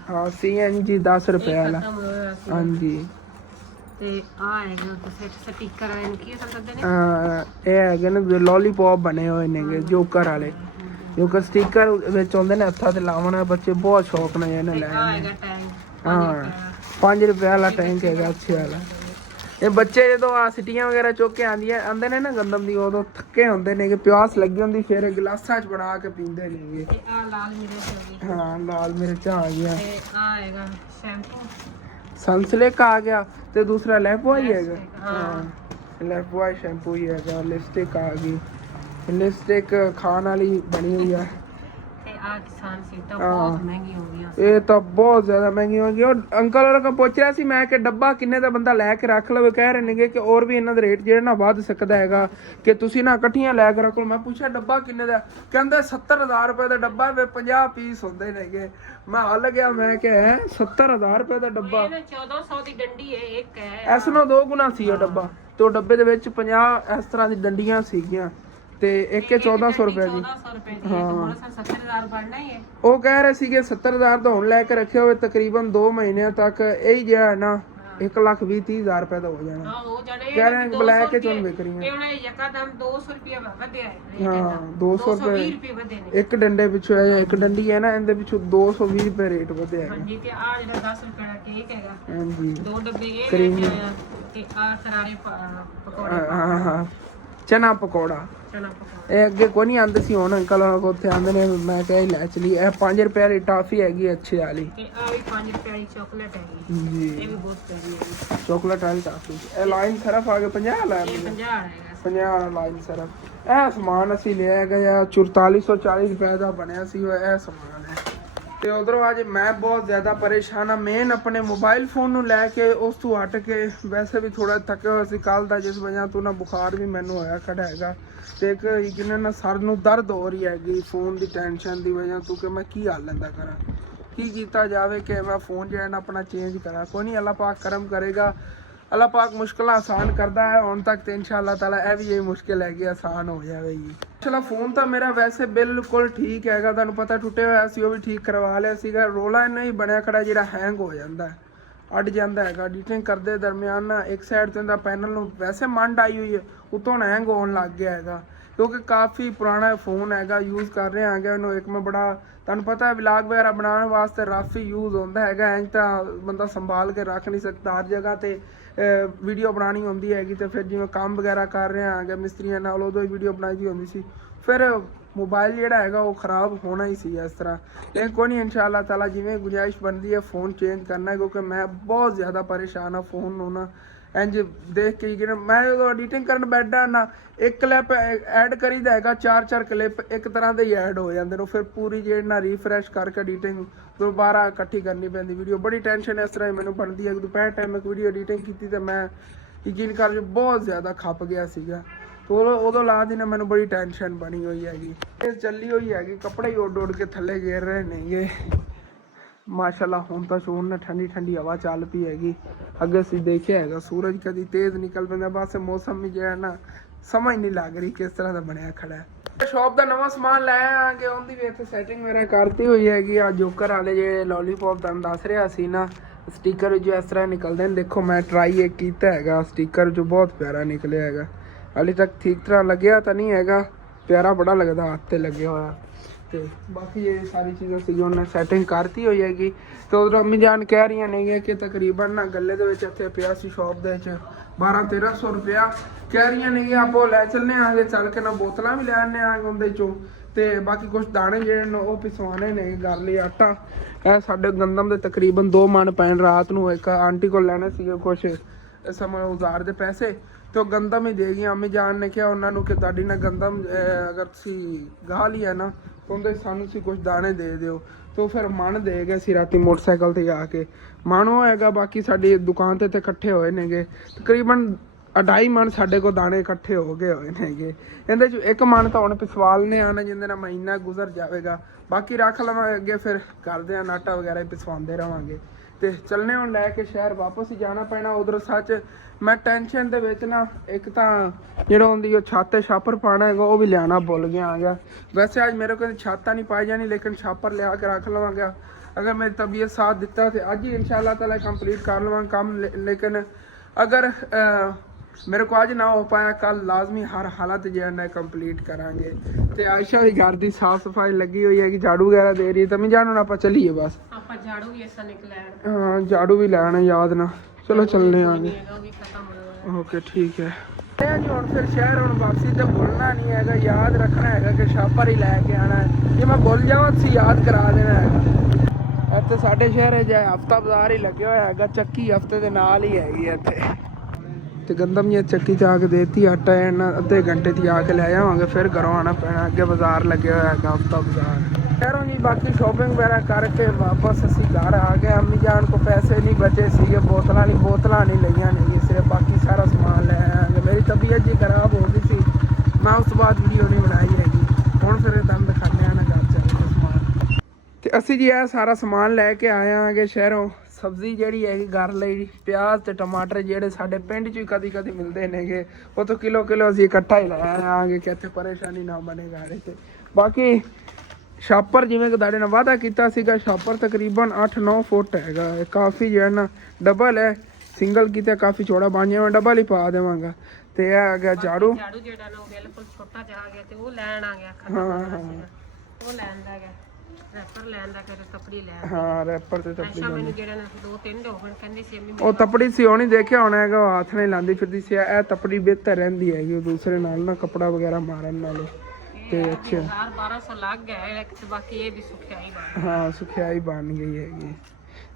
ਹਾਂ CNG 10 ਰੁਪਏ ਵਾਲਾ। ਹਾਂਜੀ ਤੇ ਆ ਹੈਗਾ ਤੇ ਸਟicker ਇਹਨੂੰ ਕੀ ਕਹਿੰਦੇ ਨੇ? ਇਹ ਹੈਗੇ ਨੇ ਲੋਲੀਪੌਪ ਬਣੇ ਹੋਏ ਨੇਗੇ ਜੋਕਰ ਵਾਲੇ, ਜੋਕਰ ਸਟicker ਵਿੱਚ ਆਉਂਦੇ ਨੇ ਹੱਥਾਂ ਤੇ ਲਾਉਣ, ਬੱਚੇ ਬਹੁਤ ਸ਼ੌਕ ਨਾਲ ਇਹਨੇ ਲੈ ਜਾਂਦੇ। ਹਾਂ 5 ਰੁਪਏ ਵਾਲਾ ਟੈਂਕ ਹੈਗਾ ਅੱਛੇ ਵਾਲਾ। ਇਹ ਬੱਚੇ ਜਦੋਂ ਆ ਸਿਟੀਆਂ ਵਗੈਰਾ ਚੁੱਕ ਕੇ ਆਉਂਦੇ ਨੇ ਨਾ ਗੰਦਮ ਦੀ, ਉਦੋਂ ਥੱਕੇ ਹੁੰਦੇ ਨੇ ਕਿ ਪਿਆਸ ਲੱਗੀ ਹੁੰਦੀ, ਫਿਰ ਗਲਾਸਾਂ 'ਚ ਬਣਾ ਕੇ ਪੀਂਦੇ ਨੇਗੇ। ਆ ਲਾਲ ਮਿਰਚ ਹਾਂ ਲਾਲ ਮਿਰਚਾਂ ਆ ਗਈਆਂ। ਤੇ ਆ ਹੈਗਾ ਸ਼ੈਂਪੂ ਸਨਸਿਲਕ ਆ ਗਿਆ ਤੇ ਦੂਸਰਾ ਲੈਫਬॉय ਹੀ ਹੈਗਾ। ਹਾਂ ਲੈਫਬॉय ਸ਼ੈਂਪੂ ਹੀ ਹੈਗਾ। ਲਿਪਸਟਿਕ ਆ ਗਈ, ਲਿਪਸਟਿਕ ਖਾਣ ਵਾਲੀ ਬਣੀ ਹੋਈ ਆ। ਤੇ ਆ ਕਿਸਾਨ ਸੀਟਾਂ ਬਹੁਤ ਮਹਿੰਗੀ ਹੋ ਗਈਆਂ। ਇਹ ਤਾਂ ਬਹੁਤ ਜ਼ਿਆਦਾ ਮਹਿੰਗੀ ਹੋ ਗਈ। ਉਹ ਅੰਕਲ ਉਹਨਾਂ ਕੋਲ ਪੁੱਛ ਰਿਹਾ ਸੀ ਮੈਂ ਕਿ ਡੱਬਾ ਕਿੰਨੇ ਦਾ ਬੰਦਾ ਲੈ ਕੇ ਰੱਖ ਲਵੇ, ਕਹਿ ਰਹੇ ਨੇਗੇ ਕਿ ਹੋਰ ਵੀ ਇਹਨਾਂ ਦਾ ਰੇਟ ਜਿਹੜਾ ਨਾ ਵੱਧ ਸਕਦਾ ਹੈਗਾ, ਕਿ ਤੁਸੀਂ ਨਾ ਇਕੱਠੀਆਂ ਲੈ ਕੇ ਰੱਖ ਲਓ। ਮੈਂ ਪੁੱਛਿਆ ਡੱਬਾ ਕਿੰਨੇ ਦਾ, ਕਹਿੰਦੇ 70,000 ਰੁਪਏ ਦਾ ਡੱਬਾ ਵੇ, 50 ਪੀਸ ਹੁੰਦੇ ਨੇਗੇ। ਮੈਂ ਹੱਲ ਗਿਆ, ਮੈਂ ਕਿਹਾ 70,000 ਰੁਪਏ ਦਾ ਡੱਬਾ? 1400 ਦੀ ਡੰਡੀ ਹੈ ਇੱਕ ਹੈ, ਇਸ ਨੂੰ 2 ਗੁਣਾ ਸੀ ਉਹ ਡੱਬਾ, ਤੇ ਉਹ ਡੱਬੇ ਦੇ ਵਿੱਚ 50 ਇਸ ਤਰ੍ਹਾਂ ਦੀ ਡੰਡੀਆਂ ਸੀਗੀਆਂ ਤੇ ਇੱਕ 1400 ਰੁਪਏ ਦੀ। ਹਾਂ 70,000 ਬਣਨਾ ਹੀ ਹੈ। ਉਹ ਕਹਿ ਰਹੇ ਸੀਗੇ 70,000 ਦਾ ਹੁਣ ਲੈ ਕੇ ਰੱਖਿਆ ਹੋਵੇ ਤਕਰੀਬਨ 2 ਮਹੀਨਿਆਂ ਤੱਕ ਇਹੀ ਜਿਹੜਾ ਹੈ ਨਾ 1,20,000 ਰੁਪਏ ਦਾ ਹੋ ਜਾਣਾ। ਹਾਂ ਹੋ ਜਾਣੇ। ਕਹਿ ਰਹੇ ਬਲੈਕ ਕੇ ਚੋਂ ਵਿਕ ਰਹੀਆਂ। ਇਹ ਉਹਨੇ ਯਕਦਮ 200 ਰੁਪਏ ਵਧਿਆ ਹੈ। ਹਾਂ 200 ਰੁਪਏ ਵਧੇ ਨੇ ਇੱਕ ਡੰਡੇ ਪਿੱਛੋਂ ਹੈ, ਇੱਕ ਡੰਡੀ ਹੈ ਨਾ ਇਹਦੇ ਪਿੱਛੋਂ 220 ਰੁਪਏ ਰੇਟ ਵਧਿਆ ਹੈ। ਹਾਂਜੀ ਤੇ ਆ ਜਿਹੜਾ 10 ਰੁਪਏ ਦਾ ਕੇਕ ਹੈਗਾ, ਹਾਂਜੀ 2 ਡੱਬੇ ਇਹ ਕਰੀਮ ਲੈ ਕੇ ਆਇਆ। ਤੇ ਆ ਕਰਾਰੇ ਪਕੌੜੇ, ਹਾਂ ਚਨਾ ਪਕੌੜਾ। ਚਨਾ ਪਕੌੜਾ ਇਹ ਅੱਗੇ ਕੋਈ ਨਹੀਂ ਆਂਦੇ ਸੀ, ਹੁਣ ਅੰਕਲ ਉੱਥੇ ਆਂਦੇ ਨੇ, ਮੈਂ ਕਿਹਾ ਲੈ ਚਲੀ। ਇਹ 5 ਰੁਪਏ ਵਾਲੀ ਟਾਫੀ ਹੈਗੀ ਅੱਛੇ ਵਾਲੀ। ਤੇ ਆ ਵੀ 5 ਰੁਪਏ ਵਾਲੀ ਚਾਕਲੇਟ ਹੈਗੀ ਜੀ, ਇਹ ਵੀ ਬਹੁਤ ਪਿਆਰੀ ਹੈਗੀ ਚਾਕਲੇਟ ਵਾਲੀ ਟਾਫੀ। ਇਹ ਲਾਈਨ ਸਰਫ ਆ ਗਿਆ 50 ਵਾਲਾ। ਇਹ 50 ਹੈਗਾ 50 ਵਾਲਾ ਲਾਈਨ ਸਰਫ। ਇਹ ਸਮਾਨ ਅਸੀਂ ਲਿਆ ਗਿਆ 4440 ਰੁਪਏ ਦਾ ਬਣਿਆ ਸੀ ਇਹ ਸਮਾਨ ਹੈ। ਤੇ ਉਧਰੋਂ ਅੱਜ ਮੈਂ ਬਹੁਤ ਜ਼ਿਆਦਾ ਪਰੇਸ਼ਾਨ ਆ, ਮੇਨ ਆਪਣੇ ਮੋਬਾਈਲ ਫੋਨ ਨੂੰ ਲੈ ਕੇ। ਉਸ ਤੋਂ ਹਟ ਕੇ ਵੈਸੇ ਵੀ ਥੋੜਾ ਥੱਕੇ ਹੋਏ ਸੀ ਕੱਲ ਦਾ, ਜਿਸ ਵਜ੍ਹਾ ਤੋਂ ਨਾ ਬੁਖਾਰ ਵੀ ਮੈਨੂੰ ਹੋਇਆ ਖੜਾ ਹੈਗਾ, ਤੇ ਇੱਕ ਯਕੀਨਨ ਨਾ ਸਰ ਨੂੰ ਦਰਦ ਹੋ ਰਹੀ ਹੈਗੀ ਫੋਨ ਦੀ ਟੈਨਸ਼ਨ ਦੀ ਵਜ੍ਹਾ ਤੋਂ ਕਿ ਮੈਂ ਕੀ ਹਾਲ ਲੈਂਦਾ ਕਰਾਂ, ਕੀ ਕੀਤਾ ਜਾਵੇ ਕਿ ਮੈਂ ਫੋਨ ਜਿਹੜਾ ਨਾ ਆਪਣਾ ਚੇਂਜ ਕਰਾਂ। ਕੋਈ ਨਹੀਂ, ਅੱਲਾਹ ਪਾਕ ਕਰਮ ਕਰੇਗਾ, ਅੱਲਾਹ ਪਾਕ ਮੁਸ਼ਕਿਲਾਂ ਆਸਾਨ ਕਰਦਾ ਹੈ। ਹੁਣ ਤੱਕ ਤੇ ਇਨਸ਼ਾਅੱਲਾ ਤਾਲਾ ਇਹ ਵੀ ਇਹ ਮੁਸ਼ਕਿਲ ਹੈਗੀ ਆਸਾਨ ਹੋ ਜਾਵੇਗੀ। ਚਲੋ ਫੋਨ ਤਾਂ ਮੇਰਾ ਵੈਸੇ ਬਿਲਕੁਲ ਠੀਕ ਹੈਗਾ, ਤੁਹਾਨੂੰ ਪਤਾ ਟੁੱਟਿਆ ਹੋਇਆ ਸੀ, ਉਹ ਵੀ ਠੀਕ ਕਰਵਾ ਲਿਆ ਸੀਗਾ। ਰੋਲਾ ਇੰਨਾ ਹੀ ਬਣਿਆ ਖੜਾ ਜਿਹੜਾ ਹੈਂਗ ਹੋ ਜਾਂਦਾ, ਅੜ ਜਾਂਦਾ ਹੈਗਾ। ਐਡੀਟਿੰਗ ਕਰਦੇ ਦਰਮਿਆਨ ਨਾ ਇੱਕ ਸਾਈਡ ਤੋਂ ਇਹਦਾ ਪੈਨਲ ਨੂੰ ਵੈਸੇ ਮੰਡ ਆਈ ਹੋਈ ਹੈ, ਉਤੋਂ ਹੈਂਗ ਹੋਣ ਲੱਗ ਗਿਆ ਹੈਗਾ, ਕਿਉਂਕਿ ਕਾਫੀ ਪੁਰਾਣਾ ਫੋਨ ਹੈਗਾ, ਯੂਜ਼ ਕਰ ਰਿਹਾ ਹੈਗਾ ਇਹਨੂੰ। ਇੱਕ ਮੈਂ ਬੜਾ ਤੁਹਾਨੂੰ ਪਤਾ ਹੈ ਵਲੌਗ ਵਗੈਰਾ ਬਣਾਉਣ ਵਾਸਤੇ ਰਫ ਹੀ ਯੂਜ਼ ਹੁੰਦਾ ਹੈਗਾ, ਇੰਜ ਤਾਂ ਬੰਦਾ ਸੰਭਾਲ ਕੇ ਰੱਖ ਨਹੀਂ ਸਕਦਾ। ਹਰ ਜਗ੍ਹਾ ਤੇ ਵੀਡੀਓ ਬਣਾਉਣੀ ਹੁੰਦੀ ਹੈਗੀ, ਤੇ ਫਿਰ ਜਿਵੇਂ ਕੰਮ ਵਗੈਰਾ ਕਰ ਰਿਹਾ ਹੈਗਾ ਮਿਸਤਰੀਆਂ ਨਾਲ, ਉਦੋਂ ਹੀ ਵੀਡੀਓ ਬਣਾਈ ਦੀ ਹੁੰਦੀ ਸੀ। ਫਿਰ ਮੋਬਾਈਲ ਜਿਹੜਾ ਹੈਗਾ ਉਹ ਖ਼ਰਾਬ ਹੋਣਾ ਹੀ ਸੀ ਇਸ ਤਰ੍ਹਾਂ। ਲੇਕਿਨ ਕੋਈ ਨਹੀਂ, ਇਨਸ਼ਾਅੱਲਾ ਤਾਲਾ ਜਿਵੇਂ ਗੁੰਜਾਇਸ਼ ਬਣਦੀ ਹੈ ਫ਼ੋਨ ਚੇਂਜ ਕਰਨਾ ਹੈ, ਕਿਉਂਕਿ ਮੈਂ ਬਹੁਤ ਜ਼ਿਆਦਾ ਪਰੇਸ਼ਾਨ ਹਾਂ ਫ਼ੋਨ ਨੂੰ ਨਾ ਇੰਜ ਦੇਖ ਕੇ। ਕਿ ਮੈਂ ਜਦੋਂ ਐਡੀਟਿੰਗ ਕਰਨ ਬੈਠਾ ਨਾ, ਇੱਕ ਕਲਿੱਪ ਐਡ ਕਰੀਦਾ ਹੈਗਾ, 4-4 ਕਲਿੱਪ ਇੱਕ ਤਰ੍ਹਾਂ ਦੇ ਹੀ ਐਡ ਹੋ ਜਾਂਦੇ ਨੇ, ਫਿਰ ਪੂਰੀ ਜਿਹੜੀ ਨਾ ਰੀਫਰੈਸ਼ ਕਰਕੇ ਐਡੀਟਿੰਗ ਦੁਬਾਰਾ ਇਕੱਠੀ ਕਰਨੀ ਪੈਂਦੀ ਵੀਡੀਓ। ਬੜੀ ਟੈਨਸ਼ਨ ਇਸ ਤਰ੍ਹਾਂ ਹੀ ਮੈਨੂੰ ਬਣਦੀ ਹੈ। ਦੁਪਹਿਰ ਟਾਈਮ ਇੱਕ ਵੀਡੀਓ ਐਡੀਟਿੰਗ ਕੀਤੀ ਤੇ ਮੈਂ ਯਕੀਨ ਕਰ ਬਹੁਤ ਜ਼ਿਆਦਾ ਖੱਪ ਗਿਆ ਸੀਗਾ, ਉਦੋਂ ਲਾ ਦੀ ਨਾ ਮੈਨੂੰ ਬੜੀ ਟੈਨਸ਼ਨ ਬਣੀ ਹੋਈ ਹੈਗੀ। ਇਹ ਚੱਲੀ ਹੋਈ ਹੈਗੀ, ਕੱਪੜੇ ਹੀ ਉੱਡ ਉੱਡ ਕੇ ਥੱਲੇ ਗੇਰ ਰਹੇ ਨੇਗੇ। ਮਾਸ਼ਾਅੱਲਾ ਹੁਣ ਤਾਂ ਸ਼ੋਨ ਨਾਲ ਠੰਡੀ ਠੰਡੀ ਹਵਾ ਚੱਲ ਪਈ ਹੈਗੀ। ਅੱਗੇ ਅਸੀਂ ਦੇਖਿਆ ਹੈਗਾ ਸੂਰਜ ਕਦੀ ਤੇਜ਼ ਨਿਕਲ ਪੈਂਦਾ, ਬਸ ਮੌਸਮ ਵੀ ਜਿਹੜਾ ਨਾ ਸਮਝ ਨਹੀਂ ਲੱਗ ਰਹੀ ਕਿਸ ਤਰ੍ਹਾਂ ਦਾ ਬਣਿਆ ਖੜਾ ਹੈ। ਸ਼ੌਪ ਦਾ ਨਵਾਂ ਸਮਾਨ ਲੈ ਆਂਗੇ, ਉਹਦੀ ਵੀ ਇੱਥੇ ਸੈਟਿੰਗ ਮੇਰਾ ਕਰਤੀ ਹੋਈ ਹੈਗੀ। ਆ ਜੋਕਰ ਵਾਲੇ ਜਿਹੜੇ ਲੋਲੀਪੌਪ ਤੁਹਾਨੂੰ ਦੱਸ ਰਿਹਾ ਸੀ ਨਾ, ਸਟicker ਜੋ ਇਸ ਤਰ੍ਹਾਂ ਨਿਕਲਦੇ ਨੇ, ਦੇਖੋ ਮੈਂ ਟਰਾਈ ਇੱਕ ਕੀਤਾ ਹੈਗਾ, ਸਟicker ਜੋ ਬਹੁਤ ਪਿਆਰਾ ਨਿਕਲਿਆ ਹੈਗਾ। ਹਾਲੇ ਤੱਕ ਠੀਕ ਤਰ੍ਹਾਂ ਲੱਗਿਆ ਤਾਂ ਨਹੀਂ ਹੈਗਾ, ਪਿਆਰਾ ਬੜਾ ਲੱਗਦਾ ਹੱਥ ਤੇ ਲੱਗਿਆ ਹੋਇਆ। ਤੇ ਬਾਕੀ ਇਹ ਸਾਰੀ ਚੀਜ਼ਾਂ ਸੀ ਉਹਨੇ ਸੈਟਿੰਗ ਕਰਤੀ ਹੋਈ ਹੈਗੀ। ਤੇ ਉਧਰ ਅੰਮੀ ਜਾਨ ਕਹਿ ਰਹੀਆਂ ਨੇ ਕਿ ਤਕਰੀਬਨ ਨਾ ਗੱਲੇ ਦੇ ਵਿੱਚ ਇੱਥੇ ਪਿਆ ਸੀ ਸ਼ਾਪ ਦੇ ਵਿੱਚ 1200-1300 ਰੁਪਇਆ। ਕਹਿ ਰਹੀਆਂ ਨੇ ਕਿ ਆਪੋ ਲੈ ਚੱਲਨੇ ਆਗੇ, ਚੱਲ ਕੇ ਨਾ ਬੋਤਲਾਂ ਵੀ ਲੈ ਆਨੇ ਆਗੇ ਉਹਦੇ ਚੋਂ। ਤੇ ਬਾਕੀ ਕੁਝ ਦਾਣੇ ਜਿਹੜੇ ਨੇ ਉਹ ਪਿਸਵਾਣੇ ਨੇ ਘਰ ਲਈ ਆਟਾ। ਇਹ ਸਾਡੇ ਗੰਦਮ ਦੇ ਤਕਰੀਬਨ 2 ਮਣ ਪੈਣ ਰਾਤ ਨੂੰ। ਇੱਕ ਆਂਟੀ ਕੋਲ ਲੈਣੇ ਸੀਗੇ ਕੁਛ ਸਮਾਂ ਉਜ਼ਾਰ ਦੇ ਪੈਸੇ, ਤੇ ਉਹ ਗੰਦਮ ਹੀ ਦੇ ਗਈ। ਅੰਮੀ ਜਾਨ ਨੇ ਕਿਹਾ ਉਹਨਾਂ ਨੂੰ ਕਿ ਤੁਹਾਡੀ ਨਾ ਗੰਦਮ ਅਗਰ ਤੁਸੀਂ ਗਾਹ ਲਿਆ ਨਾ ਉਹਦੇ ਸਾਨੂੰ ਸੀ ਕੁਝ ਦਾਣੇ ਦੇ ਦਿਓ। ਤੇ ਫਿਰ ਮਣ ਦੇ ਗਏ ਸੀ ਰਾਤੀ ਮੋਟਰਸਾਈਕਲ ਤੇ ਆ ਕੇ। ਮਣ ਉਹ ਹੈਗਾ, ਬਾਕੀ ਸਾਡੀ ਦੁਕਾਨ ਤੇ ਇਕੱਠੇ ਹੋਏ ਨੇਗੇ ਤਕਰੀਬਨ 2.5 ਮਣ ਸਾਡੇ ਕੋਲ ਦਾਣੇ ਇਕੱਠੇ ਹੋ ਗਏ ਹੋਏ ਨੇਗੇ। ਇਹਦੇ 'ਚ 1 ਮਣ ਤਾਂ ਹੁਣ ਪਿਸਵਾਲਨੇ ਆਣਾ ਜਿਹਦੇ ਨਾਲ ਮਹੀਨਾ ਗੁਜ਼ਰ ਜਾਵੇਗਾ। ਬਾਕੀ ਰੱਖ ਲਵਾਂਗੇ ਅੱਗੇ, ਫਿਰ ਕਰਦੇ ਆ ਆਟਾ ਵਗੈਰਾ ਹੀ ਪਿਸਵਾਉਂਦੇ ਰਵਾਂਗੇ। ਤੇ ਚੱਲਣੇ ਹੁਣ ਲੈ ਕੇ ਸ਼ਹਿਰ ਵਾਪਸ ਹੀ ਜਾਣਾ ਪੈਣਾ। ਉਧਰ ਸੱਚ ਮੈਂ ਟੈਨਸ਼ਨ ਦੇ ਵਿੱਚ ਨਾ ਇੱਕ ਤਾਂ ਜਿਹੜਾ ਹੁੰਦੀ ਉਹ ਛੱਤ ਤੇ ਛਾਪਰ ਪਾਣਾ ਹੈਗਾ ਉਹ ਵੀ ਲਿਆਣਾ ਭੁੱਲ ਗਿਆ ਆ ਗਿਆ। ਵੈਸੇ ਅੱਜ ਮੇਰੇ ਕੋਲ ਛੱਤ ਤਾਂ ਨਹੀਂ ਪਾਈ ਜਾਣੀ, ਲੇਕਿਨ ਛਾਪਰ ਲਿਆ ਕੇ ਰੱਖ ਲਵਾਂਗਾ। ਅਗਰ ਮੇਰੀ ਤਬੀਅਤ ਸਾਥ ਦਿੱਤਾ ਤੇ ਅੱਜ ਹੀ ਇੰਸ਼ਾਅੱਲਾ ਤਾਲਾ ਕੰਪਲੀਟ ਕਰ ਲਵਾਂਗਾ ਕੰਮ। ਲੇਕਿਨ ਅਗਰ ਮੇਰੇ ਕੋ ਅੱਜ ਨਾ ਹੋ ਪਾਇਆ ਕੱਲ ਲਾਜ਼ਮੀ ਹਰ ਹਾਲਤ ਜਿਹੜਾ ਕੰਪਲੀਟ ਕਰਾਂਗੇ। ਤੇ ਆਇਸ਼ਾ ਦੀ ਘਰ ਦੀ ਸਾਫ ਸਫਾਈ ਲੱਗੀ ਹੋਈ ਹੈ ਕਿ ਝਾੜੂ ਵਗੈਰਾ ਦੇ ਰਹੀ ਹੈ। ਤਾਂ ਮੈਂ ਜਾਣੂ ਆਪਾਂ ਚੱਲੀਏ ਬਸ। ਆਪਾਂ ਝਾੜੂ ਵੀ ਐਸਾ ਨਿਕਲਿਆ ਹਾਂ ਝਾੜੂ ਵੀ ਲੈਣਾ ਯਾਦ ਨਾ। ਚਲੋ ਚੱਲਨੇ ਆਂਗੇ। ਉਹ ਵੀ ਖਤਮ ਹੋਇਆ। ਓਕੇ ਠੀਕ ਹੈ ਜੀ। ਹੁਣ ਫਿਰ ਸ਼ਹਿਰ ਹੁਣ ਵਾਪਸੀ ਤੇ ਭੁੱਲਣਾ ਨਹੀਂ ਹੈਗਾ, ਯਾਦ ਰੱਖਣਾ ਹੈਗਾ ਕਿ ਸ਼ਾਪਰ ਹੀ ਲੈ ਕੇ ਆਣਾ ਹੈ। ਜੇ ਮੈਂ ਭੁੱਲ ਜਾਵਾਂ ਤੁਸੀਂ ਯਾਦ ਕਰਾ ਦੇਣਾ ਹੈਗਾ। ਇੱਥੇ ਸਾਡੇ ਸ਼ਹਿਰ ਜੇ ਹਫਤਾ ਬਾਜ਼ਾਰ ਹੀ ਲੱਗਿਆ ਹੋਇਆ ਹੈਗਾ, ਚੱਕੀ ਹਫਤੇ ਦੇ ਨਾਲ ਹੀ ਹੈਗੀ ਇੱਥੇ। ਤੇ ਗੰਦਮ ਜੀ ਚੱਕੀ 'ਚ ਆ ਕੇ ਦੇਤੀ ਆਟਾ, ਇਹਨਾਂ ਅੱਧੇ ਘੰਟੇ 'ਚ ਆ ਕੇ ਲੈ ਜਾਵਾਂਗੇ। ਫਿਰ ਘਰੋਂ ਆਉਣਾ ਪੈਣਾ, ਅੱਗੇ ਬਾਜ਼ਾਰ ਲੱਗਿਆ ਹੋਇਆ ਹੈਗਾ ਹਫਤਾ ਬਾਜ਼ਾਰ। ਸ਼ਹਿਰੋਂ ਜੀ ਬਾਕੀ ਸ਼ੋਪਿੰਗ ਵਗੈਰਾ ਕਰਕੇ ਵਾਪਸ ਅਸੀਂ ਘਰ ਆ ਗਏ। ਅੰਮੀ ਜਾਨ ਕੋ ਪੈਸੇ ਨਹੀਂ ਬਚੇ ਸੀਗੇ, ਬੋਤਲਾਂ ਨਹੀਂ ਲਈਆਂ ਨਹੀਂ, ਸਿਰਫ ਬਾਕੀ ਸਾਰਾ ਸਮਾਨ ਲੈ ਆਏ। ਮੇਰੀ ਤਬੀਅਤ ਜੀ ਖਰਾਬ ਹੋ ਗਈ ਸੀ, ਮੈਂ ਉਸ ਤੋਂ ਬਾਅਦ ਵੀਡੀਓ ਨਹੀਂ ਬਣਾਈ ਹੈਗੀ। ਹੁਣ ਫਿਰ ਤੁਹਾਨੂੰ ਦਿਖਾਉਂਦੇ ਹਾਂ ਨਾ ਘਰ ਚੱਲ ਕੇ ਸਮਾਨ। ਤੇ ਅਸੀਂ ਜੀ ਇਹ ਸਾਰਾ ਸਮਾਨ ਲੈ ਕੇ ਆਏ ਆਂਗੇ ਸ਼ਹਿਰੋਂ। ਸਬਜ਼ੀ ਜਿਹੜੀ ਹੈਗੀ ਘਰ ਲਈ ਪਿਆਜ਼ ਤੇ ਟਮਾਟਰ ਜਿਹੜੇ ਸਾਡੇ ਪਿੰਡ 'ਚ ਵੀ ਕਦੀ ਮਿਲਦੇ ਨੇਗੇ, ਉਹ ਤੋਂ ਕਿਲੋ ਅਸੀਂ ਇਕੱਠਾ ਹੀ ਲੈ ਆਵਾਂਗੇ ਕਿ ਇੱਥੇ ਪਰੇਸ਼ਾਨੀ ਨਾ ਬਣੇ ਘਰ 'ਚ। ਬਾਕੀ ਛਾਪਰ ਜਿਵੇਂ ਕਿ ਤੁਹਾਡੇ ਨਾਲ ਵਾਅਦਾ ਕੀਤਾ ਸੀਗਾ, ਛਾਪਰ ਤਕਰੀਬਨ 8-9 ਫੁੱਟ ਹੈਗਾ। ਇਹ ਕਾਫੀ ਜਿਹੜਾ ਨਾ ਡਬਲ ਹੈ, ਸਿੰਗਲ ਕੀਤਾ ਕਾਫੀ ਚੌੜਾ ਬਣ ਜਾਵੇ, ਡਬਲ ਹੀ ਪਾ ਦੇਵਾਂਗਾ। ਤੇ ਇਹ ਆ ਗਿਆ ਝਾੜੂ ਜਿਹੜਾ ਨਾ ਬਿਲਕੁਲ ਛੋਟਾ ਜਿਹਾ ਆ ਗਿਆ ਤੇ ਉਹ ਲੈਣ ਆ ਗਿਆ। ਹਾਂ ਉਹ ਲੈਣ ਦਾ ਗਿਆ, ਰੈਪਰ ਲੈਣ ਦਾ ਫਿਰ ਤਪੜੀ ਲੈ। ਹਾਂ ਰੈਪਰ ਤੇ ਤਪੜੀ ਮੈਨੂੰ ਜਿਹੜਾ ਨਾ 2-3 ਹੋਣ ਕਹਿੰਦੀ ਸੀ ਅੰਮੀ ਉਹ ਤਪੜੀ ਸੀ ਉਹ ਨਹੀਂ ਦੇਖਿਆ ਹੋਣਾ ਹੈਗਾ, ਉਹ ਹੱਥ ਨਾਲ ਲਾਂਦੀ ਫਿਰਦੀ ਸੀ। ਇਹ ਤਪੜੀ ਬਿਹਤਰ ਰਹਿੰਦੀ ਹੈਗੀ ਉਹ ਦੂਸਰੇ ਨਾਲ ਨਾ ਕੱਪੜਾ ਵਗੈਰਾ ਮਾਰਨ ਨਾਲੋਂ। ਤੇ ਅੱਛਾ 1200 ਲੱਗ ਗਿਆ ਹੈ, ਬਾਕੀ ਇਹ ਵੀ ਸੁਖਿਆਈ ਬਣ। ਹਾਂ ਸੁਖਿਆਈ ਬਣ ਗਈ ਹੈਗੀ।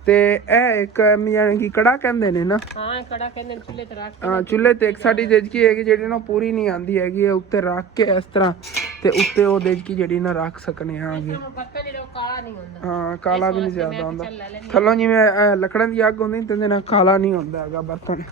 ਤੇ ਇਹ ਇੱਕ ਯਾਨੀ ਕਿ ਕੜਾ ਕਹਿੰਦੇ ਨੇ ਨਾ। ਹਾਂ ਕੜਾ ਕਹਿੰਦੇ ਨੇ, ਚੁੱਲ੍ਹੇ ਤੇ ਰੱਖ ਕੇ। ਹਾਂ ਚੁੱਲ੍ਹੇ ਤੇ ਇੱਕ ਸਾਡੀ ਦੇਜਕੀ ਹੈਗੀ ਜਿਹੜੀ ਨਾ ਪੂਰੀ ਨਹੀਂ ਆਂਦੀ ਹੈਗੀ, ਉੱਤੇ ਰੱਖ ਕੇ ਇਸ ਤਰ੍ਹਾਂ ਤੇ ਉੱਤੇ ਉਹ ਦੇਜਕੀ ਜਿਹੜੀ ਨਾ ਰੱਖ ਸਕਨੇ ਆਂਗੇ। ਕਾਲਾ ਨਹੀਂ ਹੁੰਦਾ। ਹਾਂ ਕਾਲਾ ਵੀ ਨਹੀਂ ਜ਼ਿਆਦਾ ਹੁੰਦਾ, ਥੱਲੋਂ ਜਿਵੇਂ ਲੱਕੜਾਂ ਦੀ ਅੱਗ ਹੁੰਦੀ ਤੇ ਨਾਲ ਕਾਲਾ ਨਹੀਂ ਹੁੰਦਾ ਹੈਗਾ ਬਰਤਨ।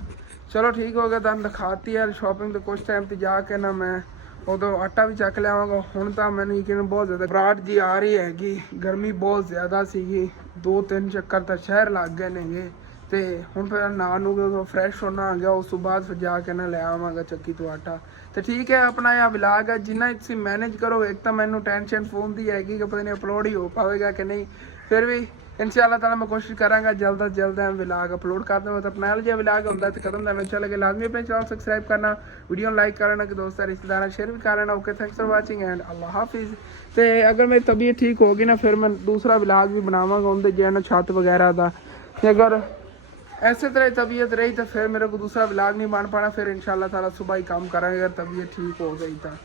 ਚਲੋ ਠੀਕ ਹੋ ਗਿਆ, ਤੁਹਾਨੂੰ ਦਿਖਾਤੀ ਯਾਰ ਸ਼ਾਪਿੰਗ ਤੇ ਕੁਛ ਟਾਈਮ ਤੇ ਜਾ ਕੇ ਨਾ ਮੈਂ ਉਦੋਂ ਆਟਾ ਵੀ ਚੱਕ ਲਿਆਵਾਂਗਾ। ਹੁਣ ਤਾਂ ਮੈਨੂੰ ਯਕੀਨ ਬਹੁਤ ਜ਼ਿਆਦਾ ਘਬਰਾਹਟ ਜੀ ਆ ਰਹੀ ਹੈਗੀ, ਗਰਮੀ ਬਹੁਤ ਜ਼ਿਆਦਾ ਸੀਗੀ। 2-3 ਚੱਕਰ ਤਾਂ ਸ਼ਹਿਰ ਲੱਗ ਗਏ ਨੇਗੇ। ਤੇ ਹੁਣ ਫਿਰ ਨਾ ਨੂੰ ਫਰੈਸ਼ ਹੋਣਾ ਆ ਗਿਆ, ਉਸ ਤੋਂ ਬਾਅਦ ਫਿਰ ਜਾ ਕੇ ਨਾ ਲੈ ਆਵਾਂਗਾ ਚੱਕੀ ਤੋਂ ਆਟਾ। ਤੇ ਠੀਕ ਹੈ ਆਪਣਾ ਇਹ ਵਲੌਗ ਹੈ, ਜਿੰਨਾ ਤੁਸੀਂ ਮੈਨੇਜ ਕਰੋ। ਇੱਕ ਤਾਂ ਮੈਨੂੰ ਟੈਨਸ਼ਨ ਫੋਨ ਦੀ ਹੈਗੀ ਕਿ ਪਤਾ ਨਹੀਂ ਅਪਲੋਡ ਹੀ ਹੋ ਪਾਵੇਗਾ ਕਿ ਨਹੀਂ, ਫਿਰ ਵੀ इंशाअल्लाह ताला मैं कोशिश करांगा जल्द से जल्द व्लॉग अपलोड कर दूँगा। तो अपना जो व्लॉग होता है तो कदम में अच्छा लगे लाजमी अपने चैनल सब्सक्राइब करना, वीडियो लाइक करना कि दोस्तों रिश्तेदार शेयर भी करना। Okay thanks for watching and अल्लाह हाफिज़। तो अगर मेरी तबीयत ठीक होगी ना फिर मैं दूसरा व्लॉग भी बनावांगा उनके जो है ना छत वगैरह का। अगर ऐसे तरह तबीयत रही तो फिर मेरे को दूसरा व्लॉग नहीं बन पाना, फिर इंशाअल्लाह ताला सुबह ही काम करेंगे अगर तबीयत ठीक हो गई तो।